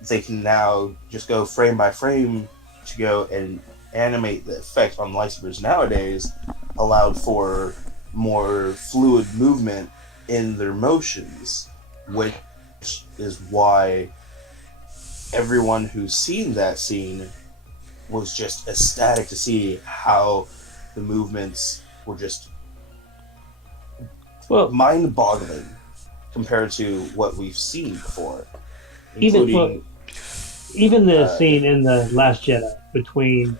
they can now just go frame by frame to go and animate the effect on lightsabers nowadays allowed for more fluid movement in their motions, which is why everyone who's seen that scene was just ecstatic to see how the movements were just mind-boggling compared to what we've seen before. Even the scene in The Last Jedi between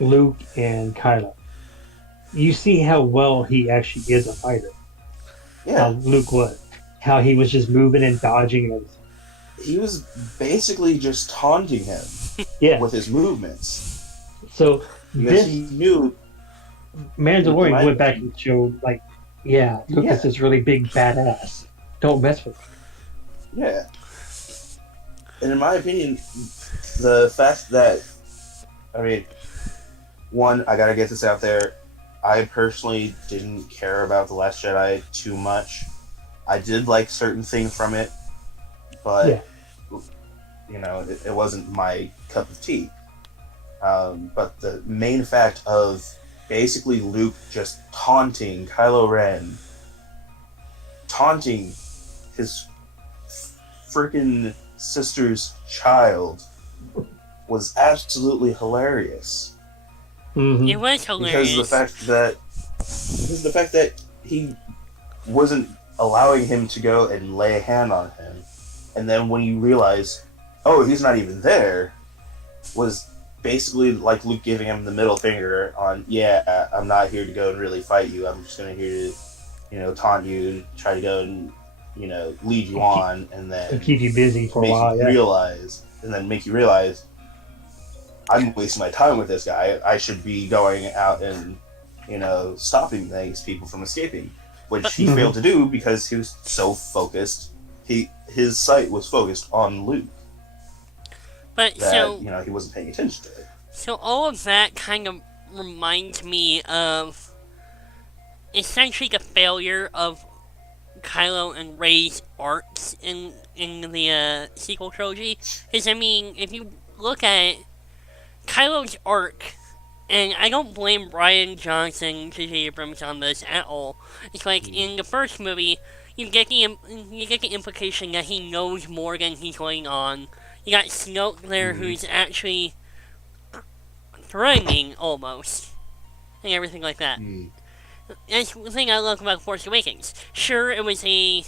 Luke and Kylo. You see how well he actually is a fighter. Yeah. How Luke was. How he was just moving and dodging and everything. He was basically just taunting him with his movements. So he knew Mandalorian went back and showed, like, Luke is this really big badass. Don't mess with him. Yeah. And in my opinion, the fact that, one, I gotta get this out there, I personally didn't care about The Last Jedi too much. I did like certain things from it, but, it wasn't my cup of tea. But the main fact of basically Luke just taunting Kylo Ren, taunting his freaking sister's child, was absolutely hilarious. It was hilarious. Because the fact that he wasn't allowing him to go and lay a hand on him, and then when you realize, oh, he's not even there, was basically like Luke giving him the middle finger on, I'm not here to go and really fight you. I'm just here to, taunt you, try to go and, lead you on, and then keep you busy for a while. Make you realize, I'm wasting my time with this guy. I should be going out and, stopping these people from escaping, which he failed to do because he was so focused. His sight was focused on Luke. But he wasn't paying attention to it. So all of that kind of reminds me of essentially the failure of Kylo and Rey's arcs in the sequel trilogy. Because, if you look at it, Kylo's arc, and I don't blame Rian Johnson, J.J. Abrams on this at all. It's like, in the first movie, you get the implication that he knows more than he's letting on. You got Snoke there, who's actually threatening, almost, and everything like that. That's the thing I love about Force Awakens. Sure, it was a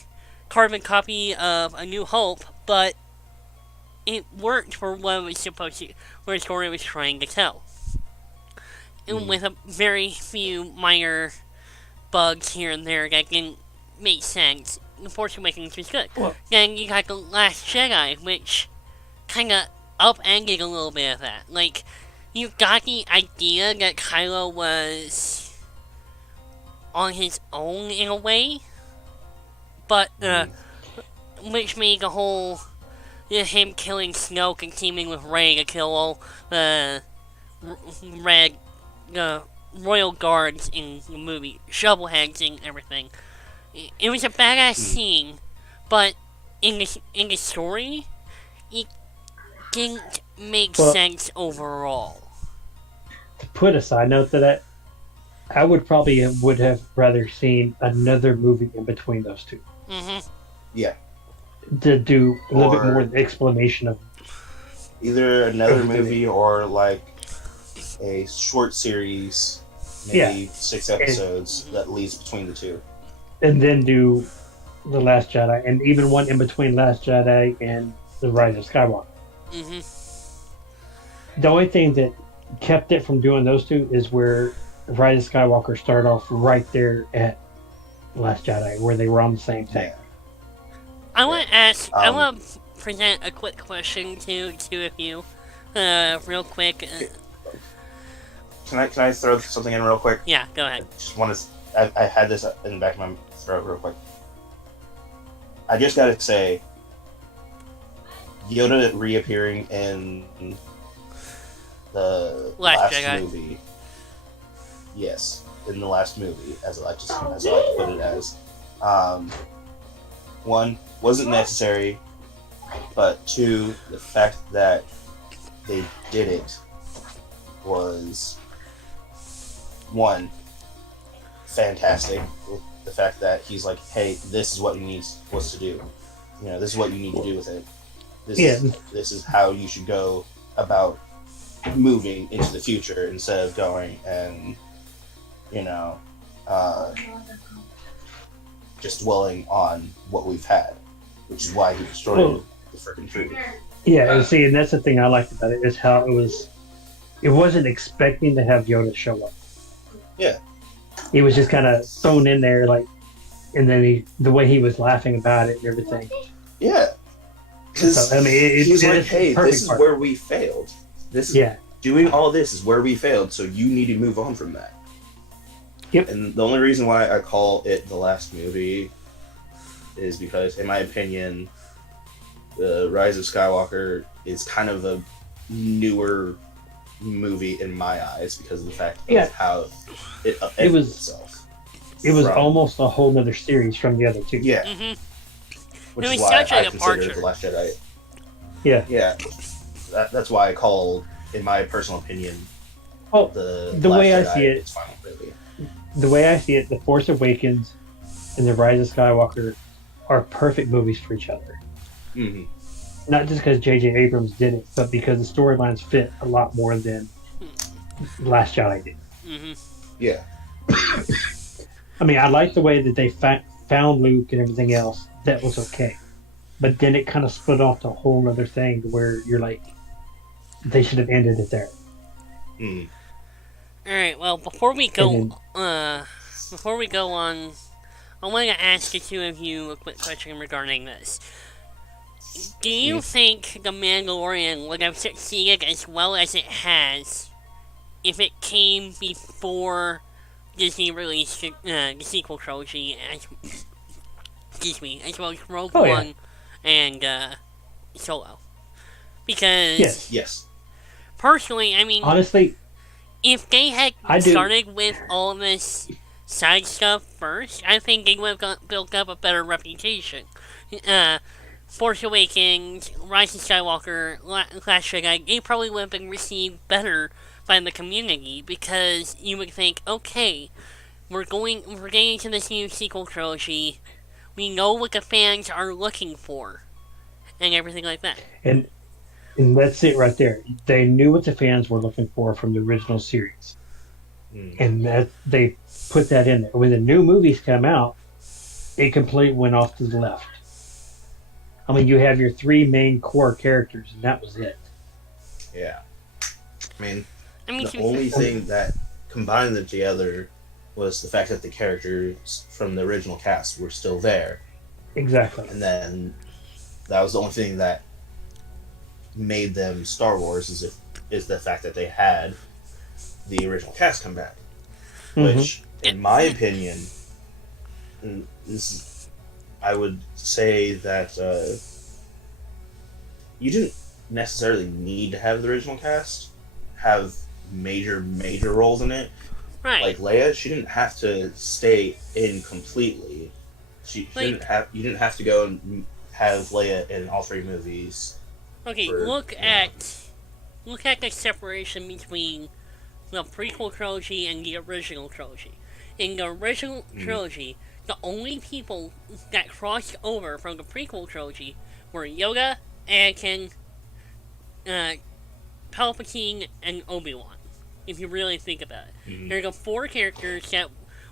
carbon copy of A New Hope, but it worked for what it was supposed to, what the story was trying to tell. with a very few minor bugs here and there that didn't make sense. The Force Awakens was good. Well, Then you got The Last Jedi, which kind of upended a little bit of that. Like, you got the idea that Kylo was on his own in a way, but, which made the whole, him killing Snoke and teaming with Rey to kill all the royal guards in the movie, shovelheads and everything. It was a badass scene, but in the story, it didn't make sense overall. To put a side note to that, I would have rather seen another movie in between those two. Mm-hmm. Yeah. To do a little bit more explanation of either another movie or like a short series, maybe 6 episodes that leads between the two. And then do The Last Jedi, and even one in between Last Jedi and The Rise of Skywalker. Mm-hmm. The only thing that kept it from doing those two is where The Rise of Skywalker started off right there at The Last Jedi, where they were on the same thing. I want to ask, I want to present a quick question to two of you, real quick. Can I throw something in real quick? Yeah, go ahead. Just want to. I had this in the back of my throat real quick. I just gotta say, Yoda reappearing in the last movie. Yes, in the last movie, as I like to put it as. One, wasn't necessary, but two, the fact that they did it was, one, fantastic. The fact that he's like, hey, this is what you need supposed to do. You know, this is what you need to do with it. This is how you should go about moving into the future instead of going and, you know, just dwelling on what we've had, which is why he destroyed the freaking food. Yeah, and see, and that's the thing I liked about it, is how it wasn't expecting to have Yoda show up. Yeah. He was just kind of thrown in there, like, and then the way he was laughing about it and everything. Yeah. Because so, I mean, he's like, hey, this is where we failed. Doing all this is where we failed, so you need to move on from that. Yep. And the only reason why I call it the last movie is because, in my opinion, The Rise of Skywalker is kind of a newer movie in my eyes because of the fact of how it was itself. It was almost a whole other series from the other two. Yeah. Mm-hmm. Which is why I consider The Last Jedi. Yeah. Yeah. That's why I call, in my personal opinion, the way Last I Jedi see it, its final movie. The way I see it, The Force Awakens and The Rise of Skywalker are perfect movies for each other. Mm-hmm. Not just because J.J. Abrams did it, but because the storylines fit a lot more than Last Jedi did. Mm-hmm. Yeah. I mean, I like the way that they found Luke and everything else. That was okay. But then it kind of split off to a whole other thing where you're like, they should have ended it there. Mm. Alright, well, before we go on, I want to ask the two of you a quick question regarding this. Do you think The Mandalorian would have succeeded as well as it has if it came before Disney released the sequel trilogy, as well as Rogue One and Solo? Because yes, personally, I mean, honestly, if they had started with all this side stuff first, I think they would have built up a better reputation. Force Awakens, Rise of Skywalker, Last Jedi, they probably would have been received better by the community because you would think, okay, we're getting into this new sequel trilogy. We know what the fans are looking for, and everything like that. And that's it right there. They knew what the fans were looking for from the original series, and that they put that in there. When the new movies come out, it completely went off to the left. I mean, you have your three main core characters, and that was it. Yeah. I mean the only thing that combined them together was the fact that the characters from the original cast were still there. Exactly. And then that was the only thing that made them Star Wars is the fact that they had the original cast come back. Which, in my opinion, I would say that you didn't necessarily need to have the original cast have major roles in it. Right. Like Leia, she didn't have to stay in completely. You didn't have to go and have Leia in all 3 movies. Okay, look at the separation between the prequel trilogy and the original trilogy. In the original trilogy, the only people that crossed over from the prequel trilogy were Yoda, Anakin, Palpatine, and Obi-Wan. If you really think about it. There are the 4 characters that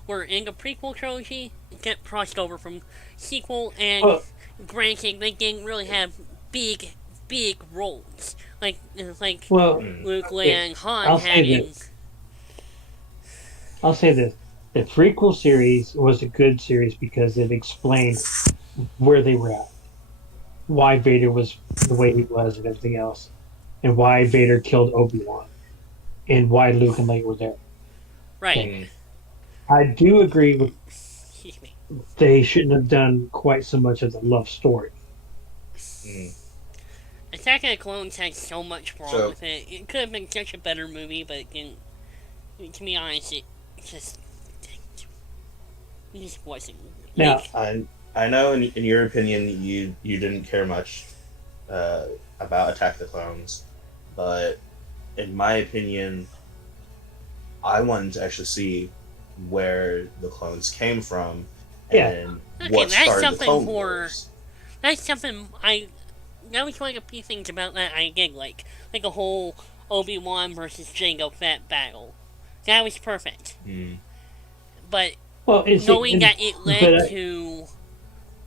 were in the prequel trilogy that crossed over from sequel, and granted, they didn't really have big roles. Like Luke, Leia, and Han having... I'll say this. The prequel series was a good series because it explained where they were at. Why Vader was the way he was and everything else. And why Vader killed Obi-Wan. And why Luke and Leia were there. Right. Okay. I do agree with they shouldn't have done quite so much of the love story. Attack of the Clones had so much wrong with it. It could have been such a better movie, but it didn't. To be honest, it just wasn't. Now, I know in your opinion you didn't care much about Attack of the Clones, but in my opinion, I wanted to actually see where the clones came from and what started the Clone Wars. That's something that was one of the few things about that I did like a whole Obi-Wan versus Jango Fett battle. That was perfect. But knowing that it led to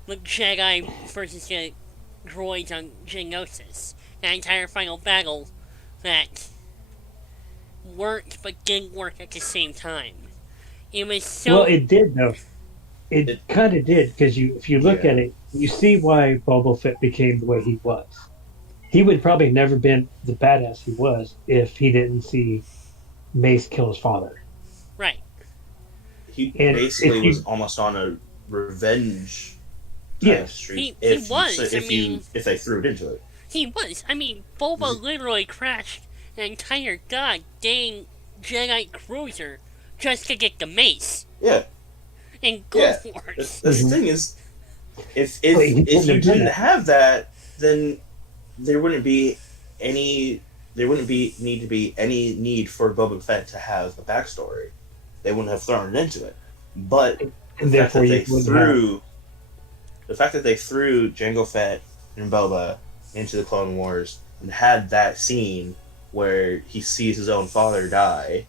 the Jedi versus the droids on Geonosis, that entire final battle that worked but didn't work at the same time. It was so... Well, it did, though. It kind of did, because if you look at it, you see why Boba Fett became the way he was. He would probably never been the badass he was if he didn't see Mace kill his father. Right. He basically was almost on a revenge streak. He was. If they threw it into it. He was. I mean, Boba literally crashed an entire goddamn Jedi cruiser just to get the mace. Yeah. And go for it. The thing is, if you didn't have that, then there wouldn't be any need for Boba Fett to have a backstory. They wouldn't have thrown it into it. But the fact that they threw Jango Fett and Boba into the Clone Wars and had that scene where he sees his own father die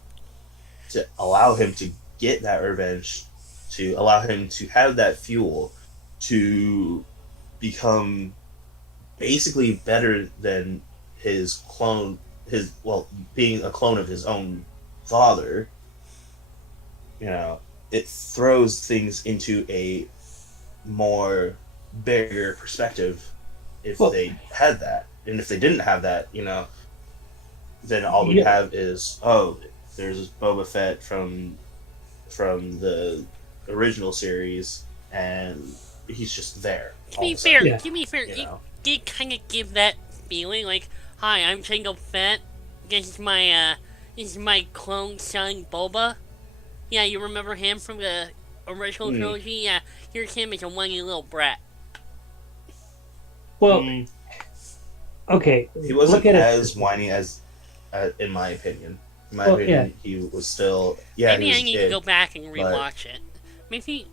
to allow him to get that revenge, to allow him to have that fuel to become basically better than his clone, being a clone of his own father, it throws things into a more bigger perspective if they had that. And if they didn't have that, then all we have is, there's Boba Fett from the original series, and he's just there. To be fair, it did kind of give that feeling, like, hi, I'm Jango Fett. This is my clone son, Boba. Yeah, you remember him from the original trilogy? Yeah, here's him as a whiny little brat. Well, okay. He wasn't as whiny as, in my opinion. In my opinion, he was still... Maybe he was I need to go back and rewatch it. Maybe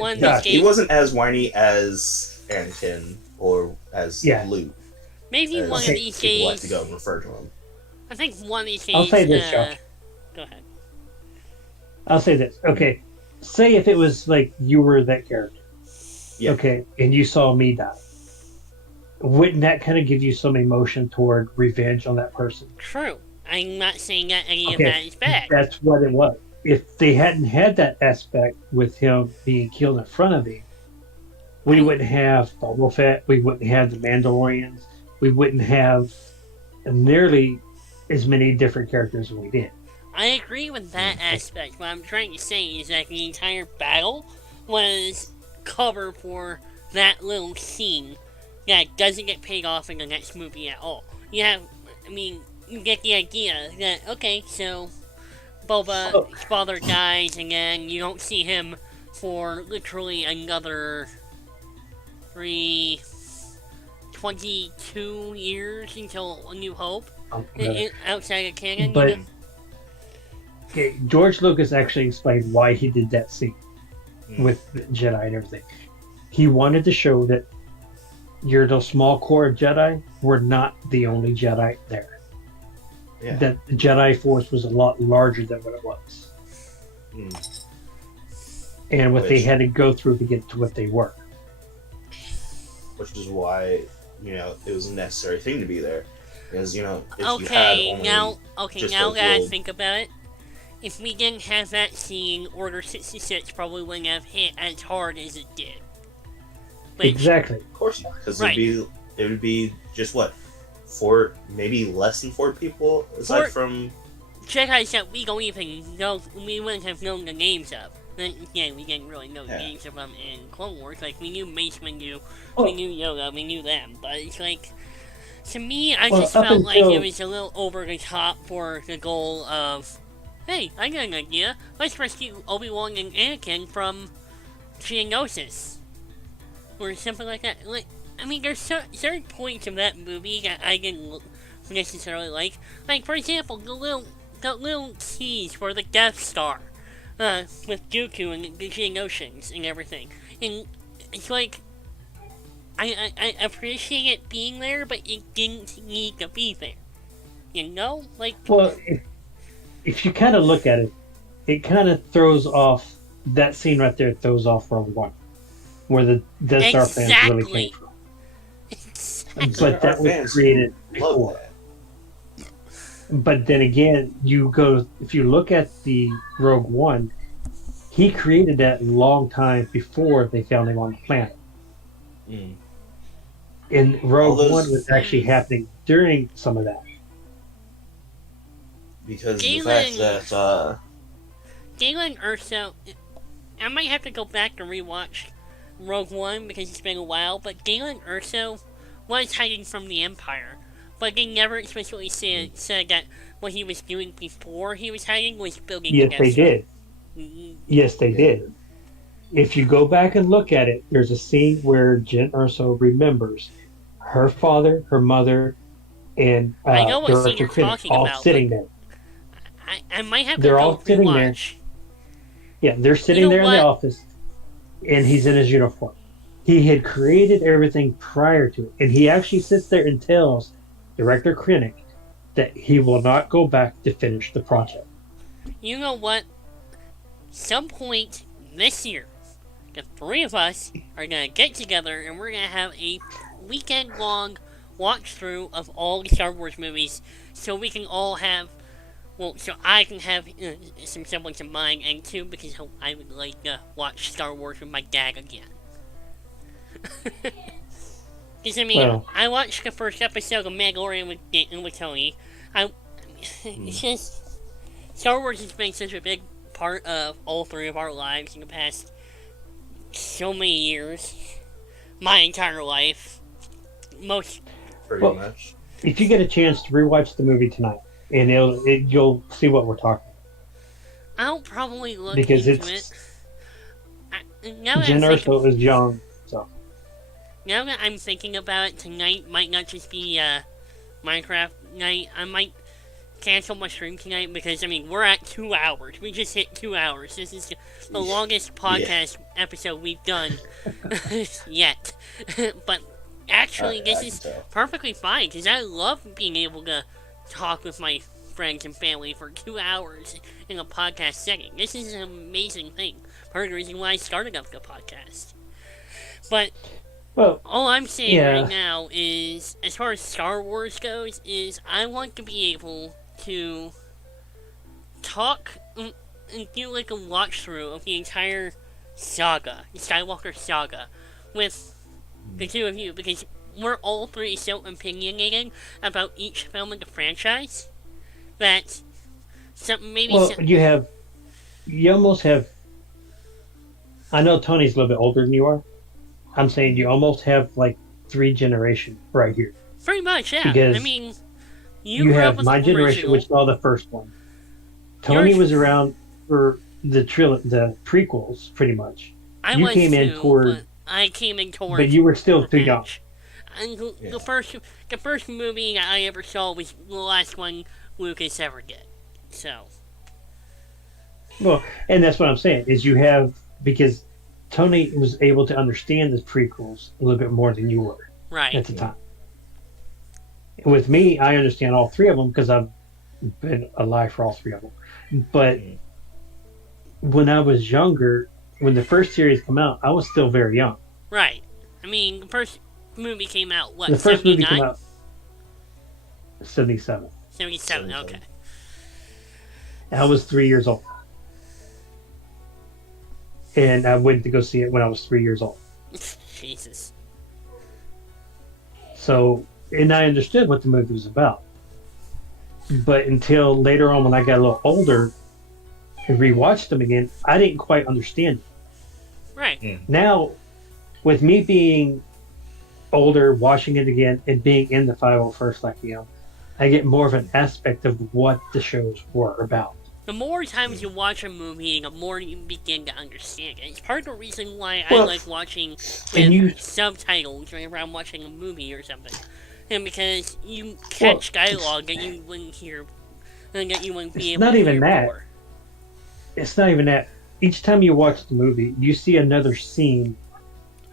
one that he wasn't as whiny as Anakin or as Luke. Maybe one of these days... People like to go and refer to him. I think one of these days... I'll say this, Josh. Go ahead. I'll say this. Okay, say if it was like you were that character. Yeah. Okay, and you saw me die. Wouldn't that kind of give you some emotion toward revenge on that person? True. I'm not saying that any of that is bad. That's what it was. If they hadn't had that aspect with him being killed in front of him, we wouldn't have Boba Fett, we wouldn't have the Mandalorians, we wouldn't have nearly as many different characters as we did. I agree with that aspect. What I'm trying to say is that the entire battle was cover for that little scene that doesn't get paid off in the next movie at all. You get the idea that, okay, so Boba's father dies, and then you don't see him for literally another 22 years until A New Hope. Outside of canon, but George Lucas actually explained why he did that scene with the Jedi and everything. He wanted to show that the small core of Jedi were not the only Jedi there. Yeah. That the Jedi Force was a lot larger than what it was. And what they had to go through to get to what they were. Which is why, it was a necessary thing to be there. Because, if you had only now that I think about it, if we didn't have that scene, Order 66 probably wouldn't have hit as hard as it did. Exactly. Of course not, because it would be just what, maybe less than 4 people aside from Jedi's that we don't even know. We wouldn't have known the names of. Then again, we didn't really know the names of them in Clone Wars. Like, we knew Mace Windu, we knew Yoda, we knew them. But it's like, to me, I just felt like it was a little over the top for the goal of, hey, I got an idea. Let's rescue Obi-Wan and Anakin from Geonosis. Or something like that. Like, there's certain points of that movie that I didn't necessarily like. Like, for example, the little tease for the Death Star. With Dooku and the Geonosians and everything. And it's like, I appreciate it being there, but it didn't need to be there. Well, if you kind of look at it, it kind of throws off, that scene right there throws off Rogue One. Where the Death Star fans really came from. Exactly. But that was created before. But then again, if you look at the Rogue One, he created that a long time before they found him on the planet. And Rogue One was actually happening during some of that. Because the fact that Galen Erso, I might have to go back and rewatch Rogue One because it's been a while, but Galen Erso was hiding from the Empire, but they never explicitly said that what he was doing before he was hiding was building. Yes, they did. Yes, they did. If you go back and look at it, there's a scene where Jen Erso remembers her father, her mother, and I know what scene you're talking all about, sitting there. I might have to They're go all sitting there. Yeah, they're sitting there in the office. And he's in his uniform. He had created everything prior to it. And he actually sits there and tells Director Krennic that he will not go back to finish the project. You know what? Some point this year, the 3 of us are going to get together and we're going to have a weekend-long watch-through of all the Star Wars movies so we can all have, so I can have some semblance of mine, and 2, because I would like to watch Star Wars with my dad again. Because, I watched the first episode of Mandalorian with Tony. It's just, Star Wars has been such a big part of all 3 of our lives in the past so many years. My entire life. Pretty much. If you get a chance to rewatch the movie tonight, and you'll see what we're talking about. I'll probably look because into it. Jen Erso is young, so. Now that I'm thinking about it, tonight might not just be Minecraft night. I might cancel my stream tonight because, we're at 2 hours. We just hit 2 hours. This is the longest podcast episode we've done yet. But actually, this is perfectly fine because I love being able to talk with my friends and family for 2 hours in a podcast setting. This is an amazing thing. Part of the reason why I started up the podcast. But all I'm saying right now is, as far as Star Wars goes, is I want to be able to talk and do like a watch through of the entire saga, the Skywalker saga, with the two of you, because we're all three so opinionated about each film in the franchise that you almost have. I know Tony's a little bit older than you are. I'm saying you almost have like 3 generations right here. Pretty much, yeah. Because I mean, you grew up have with my the generation, original. which saw the first one. Tony was around for the prequels, pretty much. I you was came too, in toward, but I came in towards. but you were still too young. And the first movie that I ever saw was the last one Lucas ever did. So. Well, and that's what I'm saying is you have, because Tony was able to understand the prequels a little bit more than you were at the time. With me, I understand all 3 of them because I've been alive for all 3 of them. But when I was younger, when the first series came out, I was still very young. Right. I mean, the first movie came out, what, The first 79? movie came out 77. 77, okay. And I was 3 years old. And I went to go see it when I was 3 years old. Jesus. So, and I understood what the movie was about. But until later on when I got a little older and rewatched them again, I didn't quite understand it. Right. Now, with me being older, watching it again, and being in the 501st like you know, I get more of an aspect of what the shows were about. The more times you watch a movie, the more you begin to understand it. It's part of the reason why I like watching with subtitles whenever I'm watching a movie or something. And because you catch dialogue that you wouldn't hear, and that you wouldn't be able to hear before. It's not even that. Each time you watch the movie, you see another scene.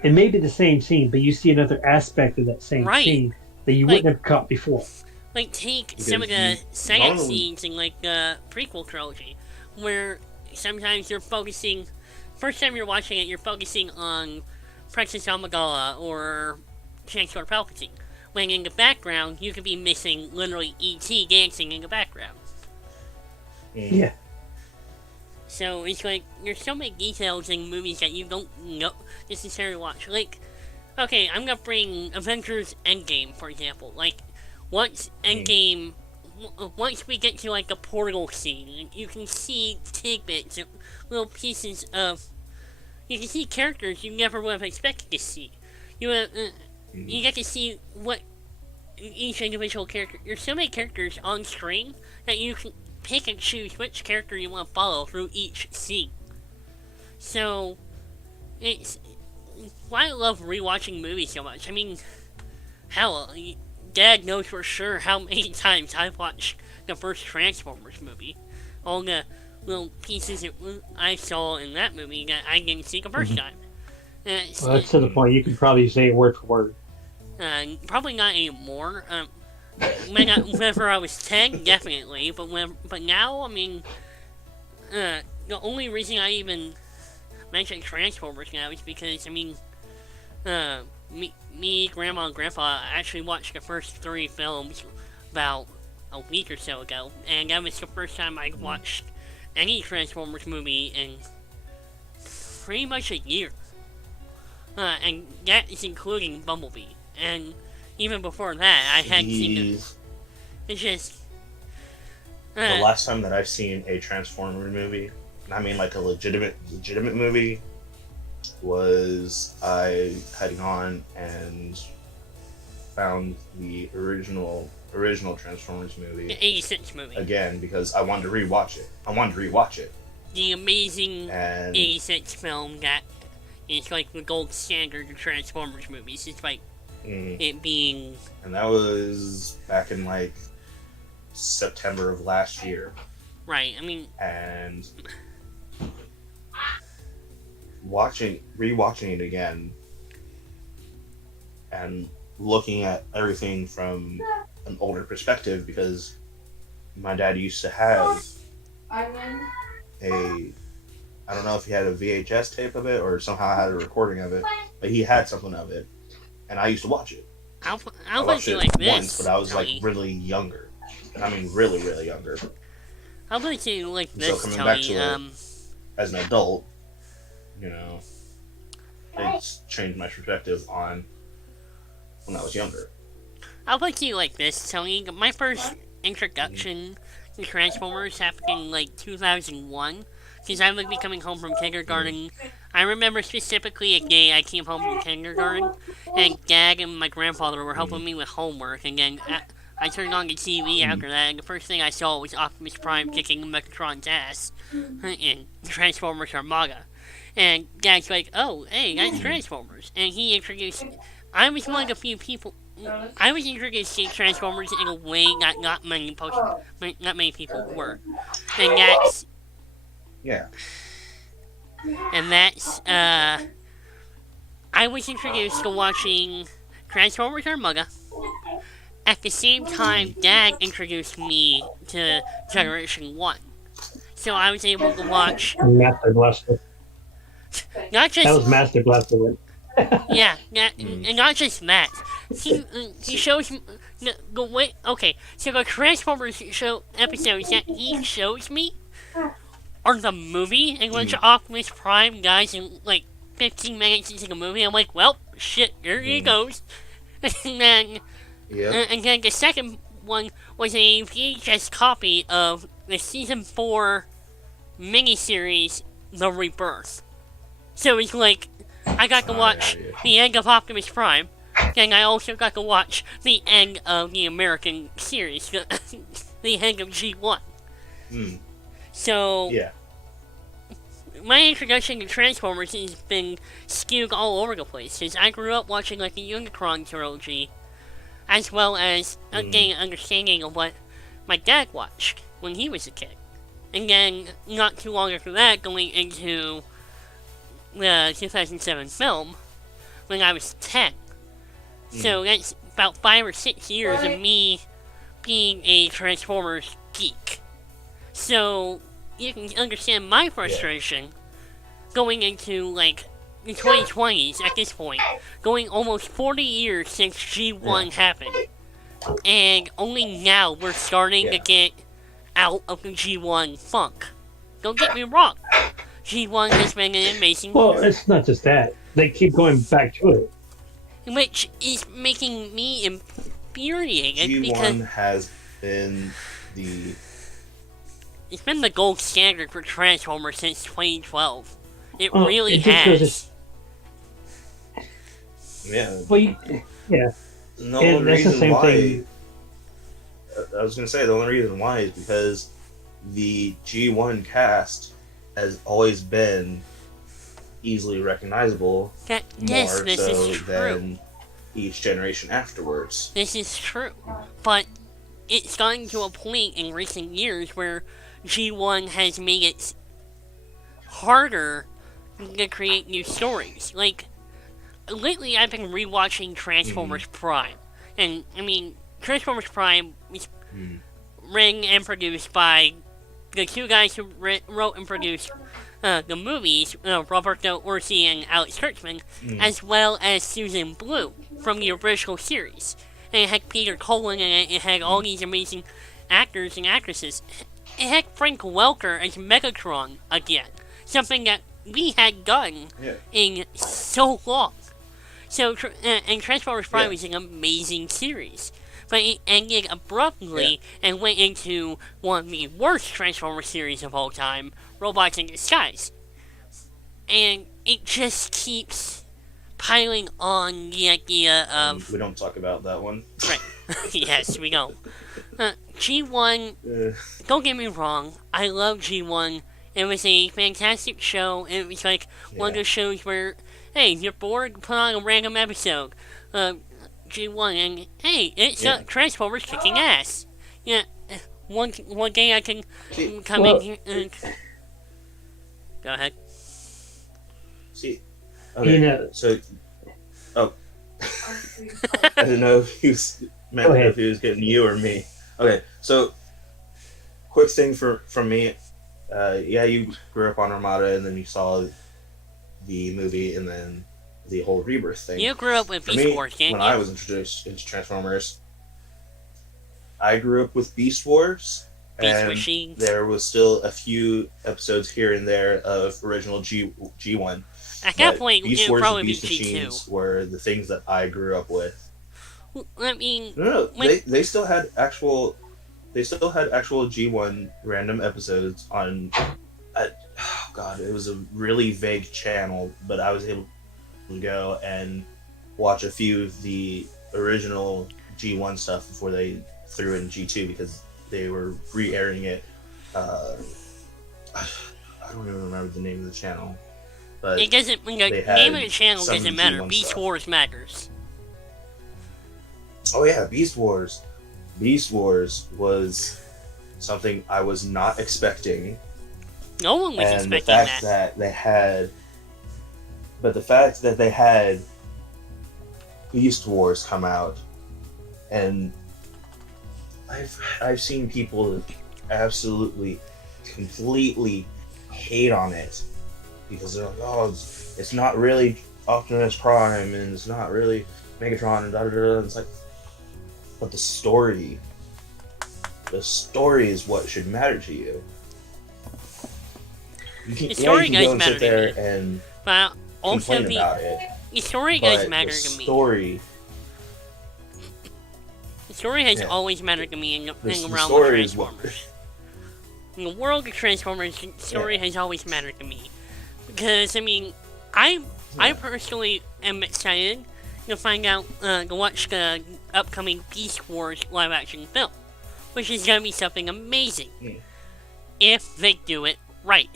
It may be the same scene, but you see another aspect of that same scene that you wouldn't have caught before. Like, take some of the science scenes in, like, the prequel trilogy, where sometimes you're focusing... First time you're watching it, you're focusing on Princess Amidala or Chancellor Palpatine. When in the background, you could be missing, literally, E.T. dancing in the background. Yeah. So, it's like, there's so many details in movies that you don't necessarily watch. Like, okay, I'm gonna bring Avengers Endgame, for example. Like, once Endgame, once we get to like the portal scene, you can see tidbits, little pieces of, you can see characters you never would have expected to see. You get to see what each individual character. There's so many characters on screen that you can pick and choose which character you want to follow through each scene. So, it's why I love rewatching movies so much. I mean, hell, Dad knows for sure how many times I've watched the first Transformers movie. All the little pieces that I saw in that movie that I didn't see the first time. Well, that's to the point you can probably say it word for word. Probably not anymore. Whenever I was 10, definitely. But now, I mean, the only reason I even mention Transformers now is because, I mean, me, Grandma, and Grandpa actually watched the first 3 films about a week or so ago, and that was the first time I watched any Transformers movie in pretty much a year. And that is including Bumblebee. And even before that, I hadn't seen it. It's just... the last time that I've seen a Transformers movie, and I mean like a legitimate movie, was I had gone and found the original Transformers movie. The 86 movie. Again, because I wanted to rewatch it. The amazing 86 film that is like the gold standard of Transformers movies. It's like it being... And that was back in like September of last year. Right, I mean... And rewatching it again and looking at everything from an older perspective, because my dad used to have I don't know if he had a VHS tape of it or somehow had a recording of it, but he had something of it, and I used to watch it. I watched it like this, once, but I was like really younger I mean, really, really younger. How about you like this, so coming Tony? back to it as an adult, you know, it's changed my perspective on when I was younger. How about you like this, Tony? My first introduction to Transformers happened in like 2001, because I would be coming home from kindergarten. I remember specifically a day I came home from kindergarten, and Dad and my grandfather were helping me with homework, and then I turned on the TV after that, and the first thing I saw was Optimus Prime kicking Megatron's ass in Transformers Armada. And Dad's like, oh, hey, that's Transformers. And he introduced... I was one of the few people... I was introduced to Transformers in a way that not many people were. And that's... Yeah. And that's, I was introduced to watching Transformers Armada. At the same time, Dad introduced me to Generation 1. So I was able to watch... Master Blaster. Not just... That was Master Blaster. Yeah, and not just that. He shows the way... Okay, so the Transformers show episodes that he shows me are the movie in which Optimus Prime dies in like 15 minutes into the movie. I'm like, well, shit, there he goes. And then... And then the second one was a VHS copy of the Season 4 miniseries, The Rebirth. So it's like, I got to watch the end of Optimus Prime, and I also got to watch the end of the American series, the end of G1. So, my introduction to Transformers has been skewed all over the place, because I grew up watching like the Unicron trilogy, as well as getting an understanding of what my dad watched when he was a kid. And then, not too long after that, going into the 2007 film, when I was 10. So that's about 5 or 6 years of me being a Transformers geek. So, you can understand my frustration going into, like, the 2020s at this point, going almost 40 years since G1 happened, and only now we're starting to get out of the G1 funk. Don't get me wrong, G1 has been an amazing... Well, it's not just that. They keep going back to it. Which is making me infuriated, G1 because... has been the... It's been the gold standard for Transformers since 2012. It Oh, really it just has. Yeah. Well, yeah. No And that's the reason same why. thing. I was gonna say the only reason why is because the G1 cast has always been easily recognizable, Yes, more this so is true. than each generation afterwards. This is true. But it's gotten to a point in recent years where G1 has made it harder to create new stories. Like, lately I've been rewatching Transformers Prime. And, I mean, Transformers Prime was written and produced by the two guys who wrote and produced the movies, Roberto Orci and Alex Kurtzman, as well as Susan Blue from the original series. And it had Peter Cullen in it, it had all these amazing actors and actresses. It had Frank Welker as Megatron again, something that we had done in so long. So, and Transformers Prime was an amazing series. But it ended abruptly and went into one of the worst Transformers series of all time, Robots in Disguise. And it just keeps piling on the idea of... we don't talk about that one. Right. Yes, we don't. G1, don't get me wrong, I love G1. It was a fantastic show. It was like one of those shows where, hey, you're bored, put on a random episode. G1, and hey, it's Transformers kicking ass. Yeah, one day I can come in here and... Go ahead. See, okay, You know, so... Oh. I didn't know if he was getting you or me. Okay, so... Quick thing from me. You grew up on Armada, and then you saw the movie, and then the whole Rebirth thing. You grew up with For Beast me, Wars, didn't when you? I was introduced into Transformers, I grew up with Beast Wars, Beast and Machines. there was still a few episodes here and there of original G1. At that point, Beast it would Wars probably and be Beast G2. Machines were the things that I grew up with. I mean, No, when, they still had actual G1 random episodes on. Oh God, it was a really vague channel, but I was able to go and watch a few of the original G1 stuff before they threw in G2 because they were re-airing it. I don't even remember the name of the channel, but it doesn't. The name of the channel doesn't matter. Beast Wars matters. Oh yeah, Beast Wars. Beast Wars was something I was not expecting. No one was And expecting the fact that they had Beast Wars come out, and I've seen people absolutely, completely hate on it because they're like, oh, it's not really Optimus Prime and it's not really Megatron and da da da. It's like, but the story is what should matter to you. The story does matter to me. And but also complain about it. The story does matter to me. The story has always mattered to me in the realm of Transformers. In the world of Transformers, the story has always mattered to me. Because, I mean, I personally am excited to find out, to watch the upcoming Beast Wars live-action film. Which is going to be something amazing. If they do it right.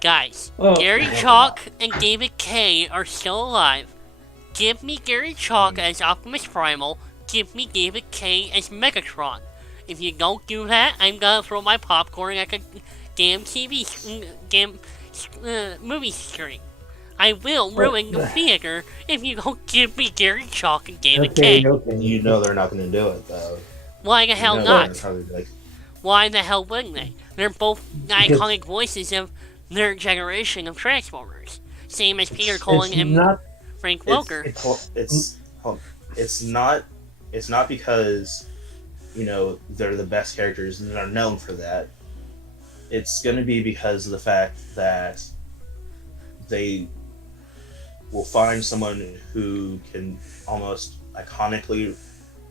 Guys, Gary Chalk and David Kay are still alive. Give me Gary Chalk as Optimus Primal. Give me David Kay as Megatron. If you don't do that, I'm gonna throw my popcorn at a damn movie screen. I will ruin the theater if you don't give me Gary Chalk and David Kay. Okay. You know they're not going to do it, though. Why the hell not? Like, why the hell wouldn't they? They're both iconic voices of their generation of Transformers. Same as Peter Cullen and Frank Welker. It's not because, you know, they're the best characters and are known for that. It's going to be because of the fact that they will find someone who can almost iconically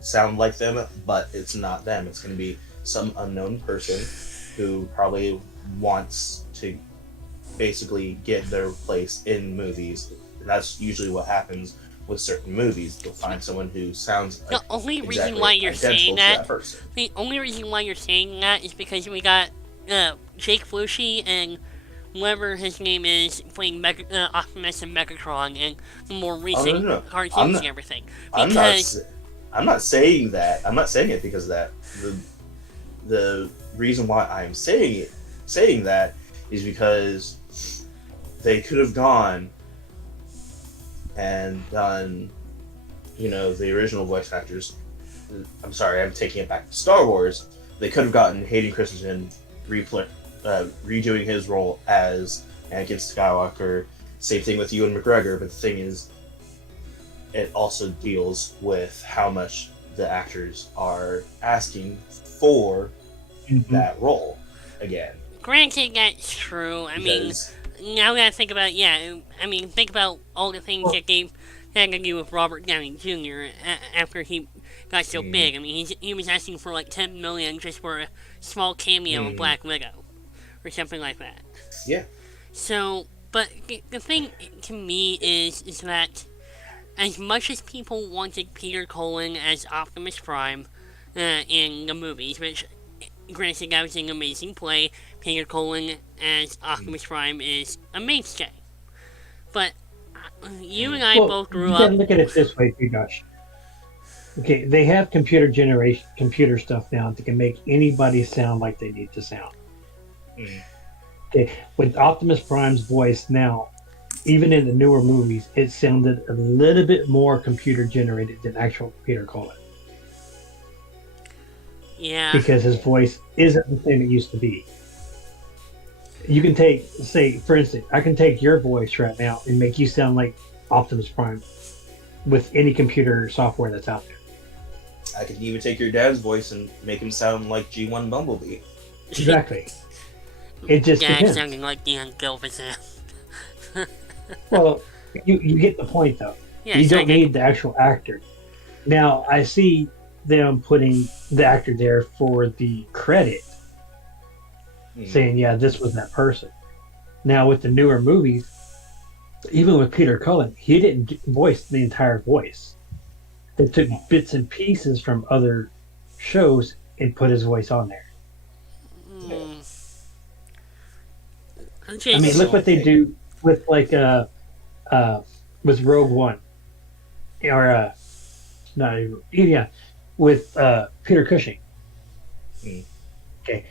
sound like them, but it's not them. It's going to be some unknown person who probably wants to basically get their place in movies. And that's usually what happens with certain movies. You'll find someone who sounds like the only reason why you're saying that is because we got Jake Fushi and whoever his name is playing Optimus and Megatron and the more recent cartoons and everything. Because I'm not saying that. I'm not saying it because of that. The reason why I'm saying that is because they could have gone and done, you know, the original voice actors. I'm sorry, I'm taking it back to Star Wars. They could have gotten Hayden Christensen redoing his role as Anakin Skywalker. Same thing with Ewan McGregor, but the thing is, it also deals with how much the actors are asking for that role again. Granted, that's true. I mean, now that I think about it, think about all the things that they had to do with Robert Downey Jr. After he got so big. I mean, he was asking for like $10 million just for a small cameo of Black Widow, or something like that. Yeah. So, but the thing to me is that as much as people wanted Peter Cullen as Optimus Prime in the movies, which, granted, that was an amazing play, Peter Cullen as Optimus Prime is a mainstay. But you and I both grew up. You gotta look at it this way, too, Josh. Okay, they have computer stuff now that can make anybody sound like they need to sound. Okay, with Optimus Prime's voice now, even in the newer movies, it sounded a little bit more computer generated than actual Peter Cullen. Yeah. Because his voice isn't the same it used to be. You can take, say, for instance, I can take your voice right now and make you sound like Optimus Prime with any computer software that's out there. I could even take your dad's voice and make him sound like G1 Bumblebee. Exactly. It just depends. sounding like the Gilvison. Well, you get the point, though. Yeah, you don't need the actual actor. Now, I see them putting the actor there for the credit, saying, yeah, this was that person. Now, with the newer movies, even with Peter Cullen, he didn't voice the entire voice. They took bits and pieces from other shows and put his voice on there. Okay, I mean, look what they do with with Rogue One, or not even, yeah, with Peter Cushing. Okay,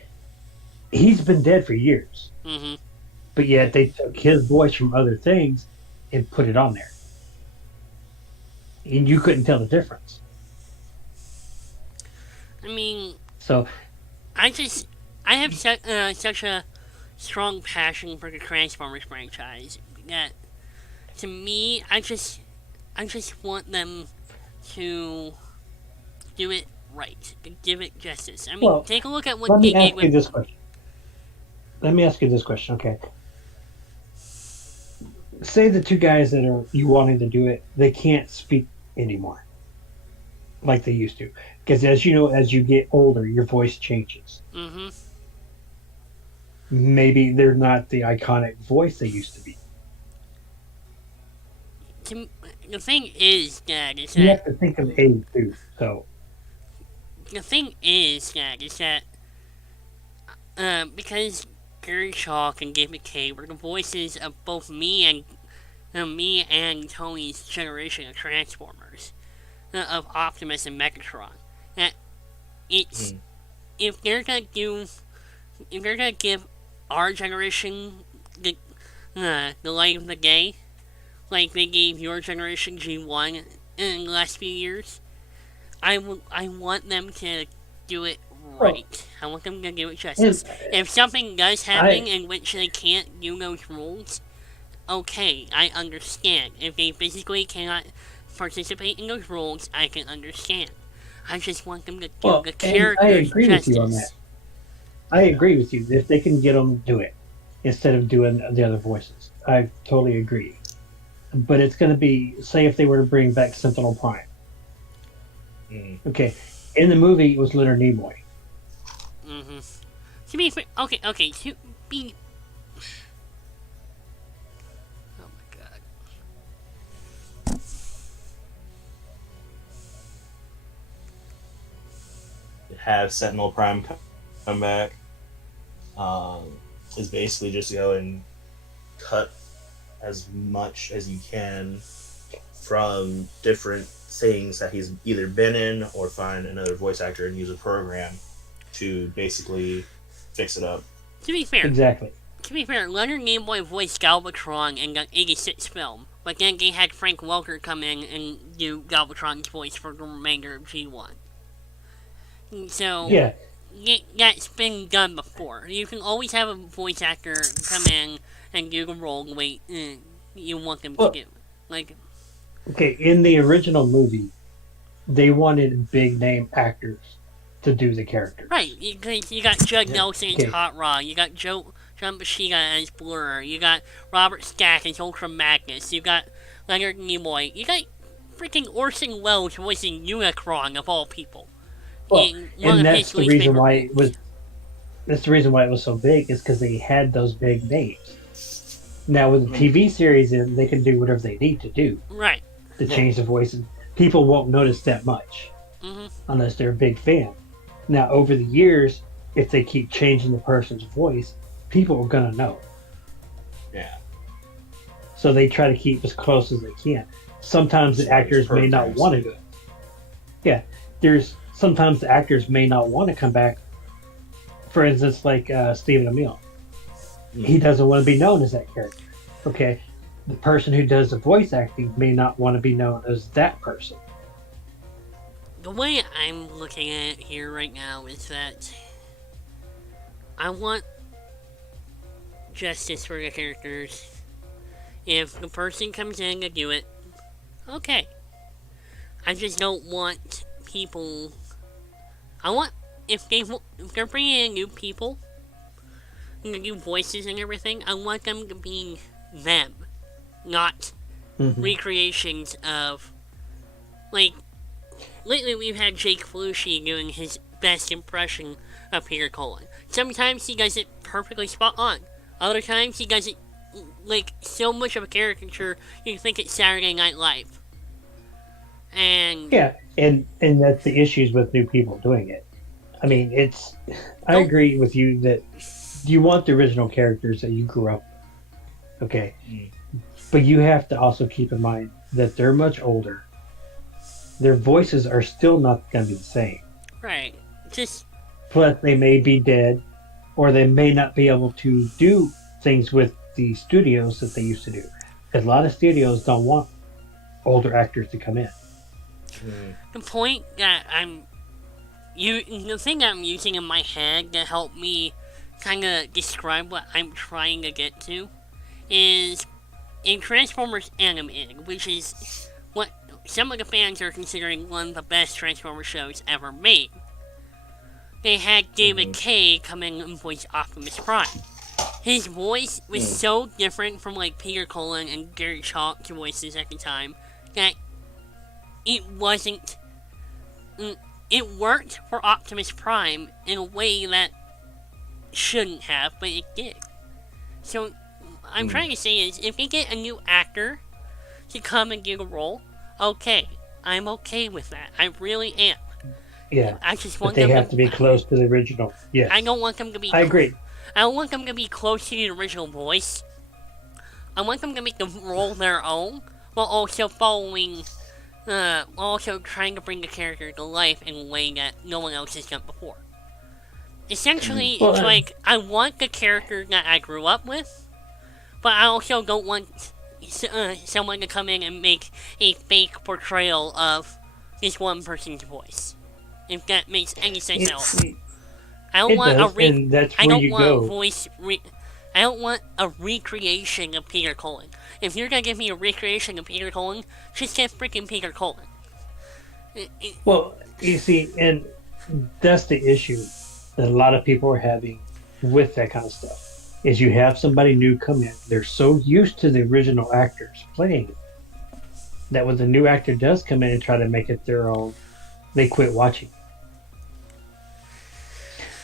he's been dead for years, but yet they took his voice from other things and put it on there, and you couldn't tell the difference. I mean, so I have such a strong passion for the Transformers franchise that, to me, I just want them to do it right, to give it justice. I mean, take a look at what they did with... Let me ask you this question, okay? Say the two guys that are you wanting to do it, they can't speak anymore like they used to. Because as you know, as you get older, your voice changes. Maybe they're not the iconic voice they used to be. The thing is, Dad, is that... You have to think of age, too, so... The thing is, Dad, is that... because Gary Chalk and Dave McKay were the voices of both me and Tony's generation of Transformers, of Optimus and Megatron. That it's... If they're gonna give our generation the light of the day, like they gave your generation G1 in the last few years, I want them to do it right. I want them to do it justice. If something does happen in which they can't do those roles, okay, I understand. If they physically cannot participate in those roles, I can understand. I just want them to do the characters justice. With you on that. I agree with you. If they can get them, do it instead of doing the other voices. I totally agree. But it's going to be, say, if they were to bring back Sentinel Prime. Okay, in the movie it was Leonard Nimoy. To be fair, okay. To be, oh my god. Have Sentinel Prime come back. Is basically just go and cut as much as you can from different things that he's either been in, or find another voice actor and use a program to basically fix it up. To be fair, exactly. To be fair, Leonard Nimoy voiced Galvatron in the '86 film, but then they had Frank Welker come in and do Galvatron's voice for the remainder of G1. So yeah, that's been done before. You can always have a voice actor come in and do the role the way you want them to do. Like, okay, in the original movie, they wanted big name actors to do the characters. Right, you got Judd Nelson as Hot Rod, you got John Buscema as Blur, you got Robert Stack as Ultra Magnus, you got Leonard Nimoy, you got freaking Orson Welles voicing Unicron of all people. Well, and that's the reason why it was. That's the reason why it was so big, is because they had those big names. Now with the TV series, they can do whatever they need to do. Right. To change the voices, people won't notice that much, unless they're a big fan. Now over the years, if they keep changing the person's voice, people are gonna know. Yeah. So they try to keep as close as they can. Sometimes the actors may not want to do it. Yeah, sometimes the actors may not want to come back. For instance, like Stephen Amell. He doesn't want to be known as that character. Okay, the person who does the voice acting may not want to be known as that person. The way I'm looking at it here right now is that I want justice for the characters. If the person comes in to do it, okay. I just don't want people, if they're bringing in new people, new voices and everything, I want them to be them, not recreations of, like, lately we've had Jake Belushi doing his best impression of Peter Cullen. Sometimes he does it perfectly spot on. Other times he does it like so much of a caricature you think it's Saturday Night Live. And yeah, and that's the issues with new people doing it. I mean, I agree with you that you want the original characters that you grew up with. Okay. But you have to also keep in mind that they're much older. Their voices are still not going to be the same. Right. Plus, they may be dead, or they may not be able to do things with the studios that they used to do. A lot of studios don't want older actors to come in. The point that the thing I'm using in my head to help me kind of describe what I'm trying to get to is in Transformers Animated, which is what some of the fans are considering one of the best Transformers shows ever made. They had David Kaye come in and voice Optimus Prime. His voice was so different from like Peter Cullen and Gary Chalk's voices at the time that it wasn't. It worked for Optimus Prime in a way that shouldn't have, but it did. So, I'm trying to say is, if you get a new actor to come and do the role, okay, I'm okay with that. I really am. Yeah, I just want but they have to be close to the original. Yes. I don't want them to be. I agree. I don't want them to be close to the original voice. I want them to make the role their own, while also also trying to bring the character to life in a way that no one else has done before. Essentially, it's like, I want the character that I grew up with, but I also don't want someone to come in and make a fake portrayal of this one person's voice. If that makes any sense at all. I don't want I don't want a recreation of Peter Cullen. If you're gonna give me a recreation of Peter Cullen, just get freaking Peter Cullen. Well, you see, and that's the issue that a lot of people are having with that kind of stuff. Is you have somebody new come in, they're so used to the original actors playing it, that when the new actor does come in and try to make it their own, they quit watching.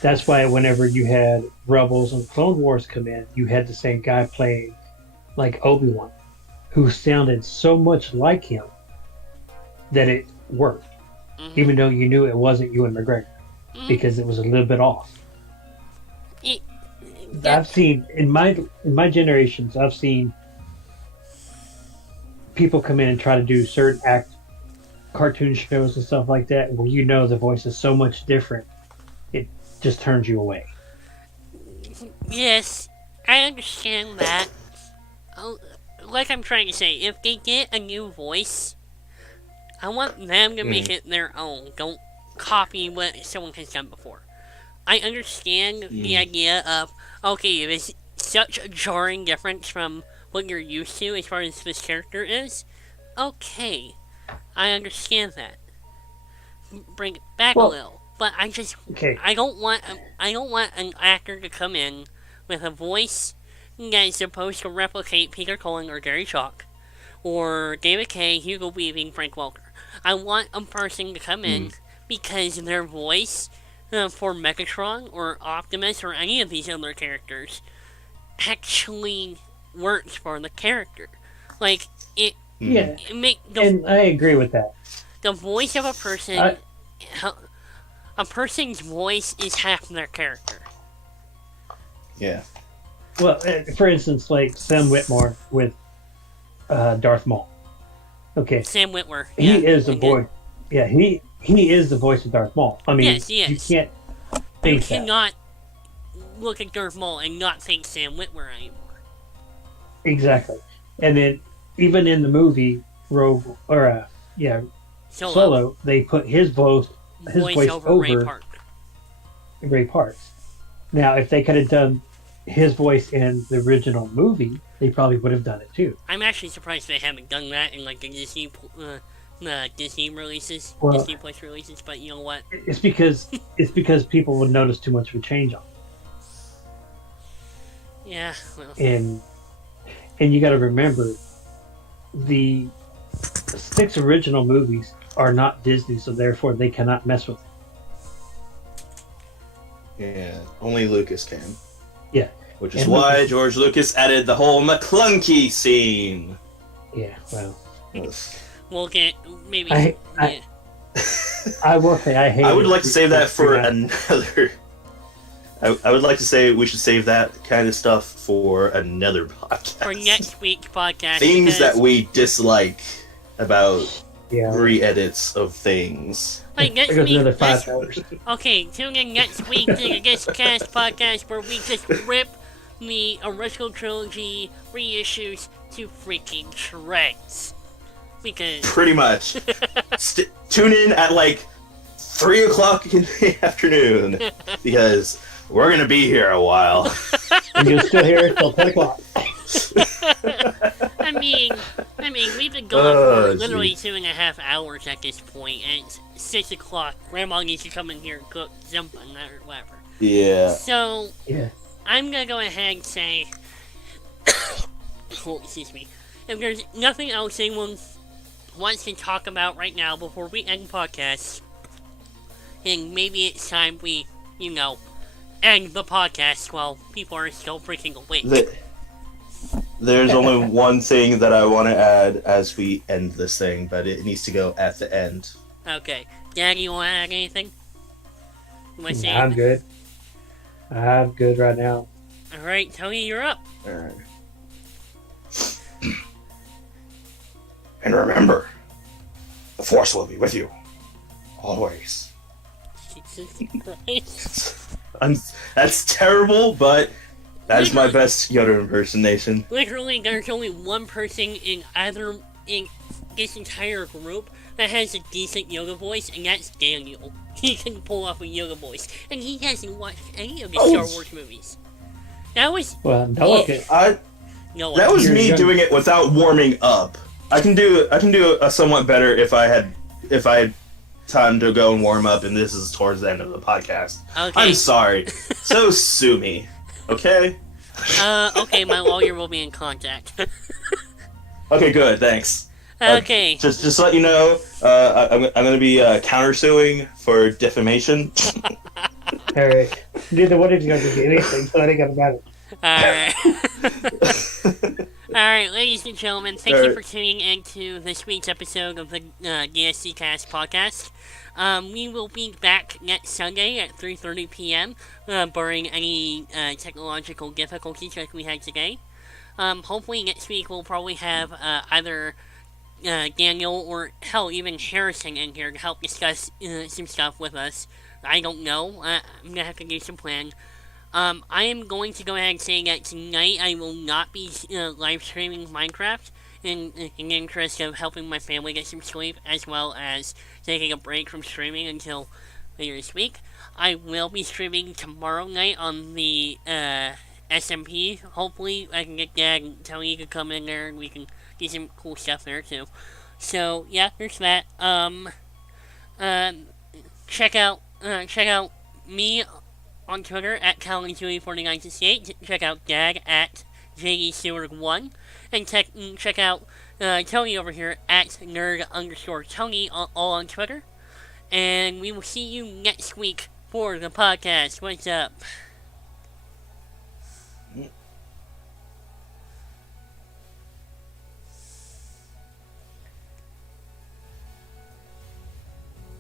That's why whenever you had Rebels and Clone Wars come in, you had the same guy playing like Obi-Wan, who sounded so much like him that it worked, even though you knew it wasn't Ewan McGregor, because it was a little bit off. I've seen in my generations, I've seen people come in and try to do certain cartoon shows and stuff like that, where you know the voice is so much different, it just turns you away. Yes, I understand that. Like I'm trying to say, if they get a new voice, I want them to make it their own. Don't copy what someone has done before. I understand the idea of, okay, if it's such a jarring difference from what you're used to as far as this character is, okay, I understand that. Bring it back a little. But I don't want an actor to come in with a voice that is supposed to replicate Peter Cullen or Gary Chalk, or David Kaye, Hugo Weaving, Frank Welker. I want a person to come in because their voice for Megatron or Optimus or any of these other characters actually works for the character. Like, and I agree with that. The voice of a person... A person's voice is half their character. Yeah. Well, for instance, like Sam Witwer with Darth Maul. Okay. Sam Witwer. He is the voice. Yeah, he is the voice of Darth Maul. I mean, yes, you can't think that. You cannot look at Darth Maul and not think Sam Witwer anymore. Exactly. And then, even in the movie Solo, they put his voice over Ray Park's. Now, if they could have done his voice in the original movie, they probably would have done it too. I'm actually surprised they haven't done that in like the Disney releases, Well, Disney Plus releases, but you know what? It's because people would notice too much of a change on it. Yeah, well. And you got to remember, the 6 original movies are not Disney, so therefore they cannot mess with it. Yeah, only Lucas can. Yeah. Which is why George Lucas added the whole McClunky scene. Yeah, well. We'll get, maybe... I will say I hate I would like to save that for another... I would like to say we should save that kind of stuff for another podcast. For next week's podcast. Things that we dislike about Yeah. re-edits of things. Like next There goes week, another 5 hours. Okay, tune in next week to the DSC-CAST podcast where we just rip the original trilogy reissues to freaking shreds. Because... Pretty much. Tune in at like 3 o'clock in the afternoon because we're going to be here a while. And you'll still hear it till 10 o'clock. I mean, we've been going for literally 2.5 hours at this point, and it's 6 o'clock. Grandma needs to come in here and cook something or whatever. Yeah. So, Yeah. I'm gonna go ahead and say, oh, excuse me, if there's nothing else anyone wants to talk about right now before we end the podcast, then maybe it's time we, end the podcast while people are still freaking awake. There's only one thing that I want to add as we end this thing, but it needs to go at the end. Okay. Daddy, you want to add anything? You want to say I'm good. I'm good right now. Alright, Tony, you're up. Alright. And remember, the Force will be with you. Always. Jesus Christ. That's terrible, but that is my best Yoda impersonation. Literally, there's only one person in this entire group that has a decent Yoda voice, and that's Daniel. He can pull off a Yoda voice, and he hasn't watched any of the Star Wars movies. That was... Well, no, okay. That was me doing it without warming up. I can do a somewhat better if I had time to go and warm up, and this is towards the end of the podcast. Okay. I'm sorry. So sue me, okay? Okay, my lawyer will be in contact. Okay, good, thanks. Okay. Just to let you know, I'm going to be countersuing for defamation. Alright. Neither one of you guys do anything, so it ain't gonna matter. Alright. Alright, ladies and gentlemen, thank you for tuning in to this week's episode of the DSC-CAST podcast. We will be back next Sunday at 3:30 p.m., barring any technological difficulties like we had today. Hopefully next week we'll probably have either Daniel or, hell, even Harrison in here to help discuss some stuff with us. I don't know. I'm going to have to do some planning. I am going to go ahead and say that tonight I will not be live streaming Minecraft in the interest of helping my family get some sleep, as well as taking a break from streaming until later this week. I will be streaming tomorrow night on the SMP. Hopefully I can get Dad and Tony to come in there and we can do some cool stuff there too. So yeah, there's that. Check out me on Twitter at CallonAzuli4968. Check out Dad at JDSeward1. And check out Tony over here at nerd_Tony, all on Twitter. And we will see you next week for the podcast. What's up?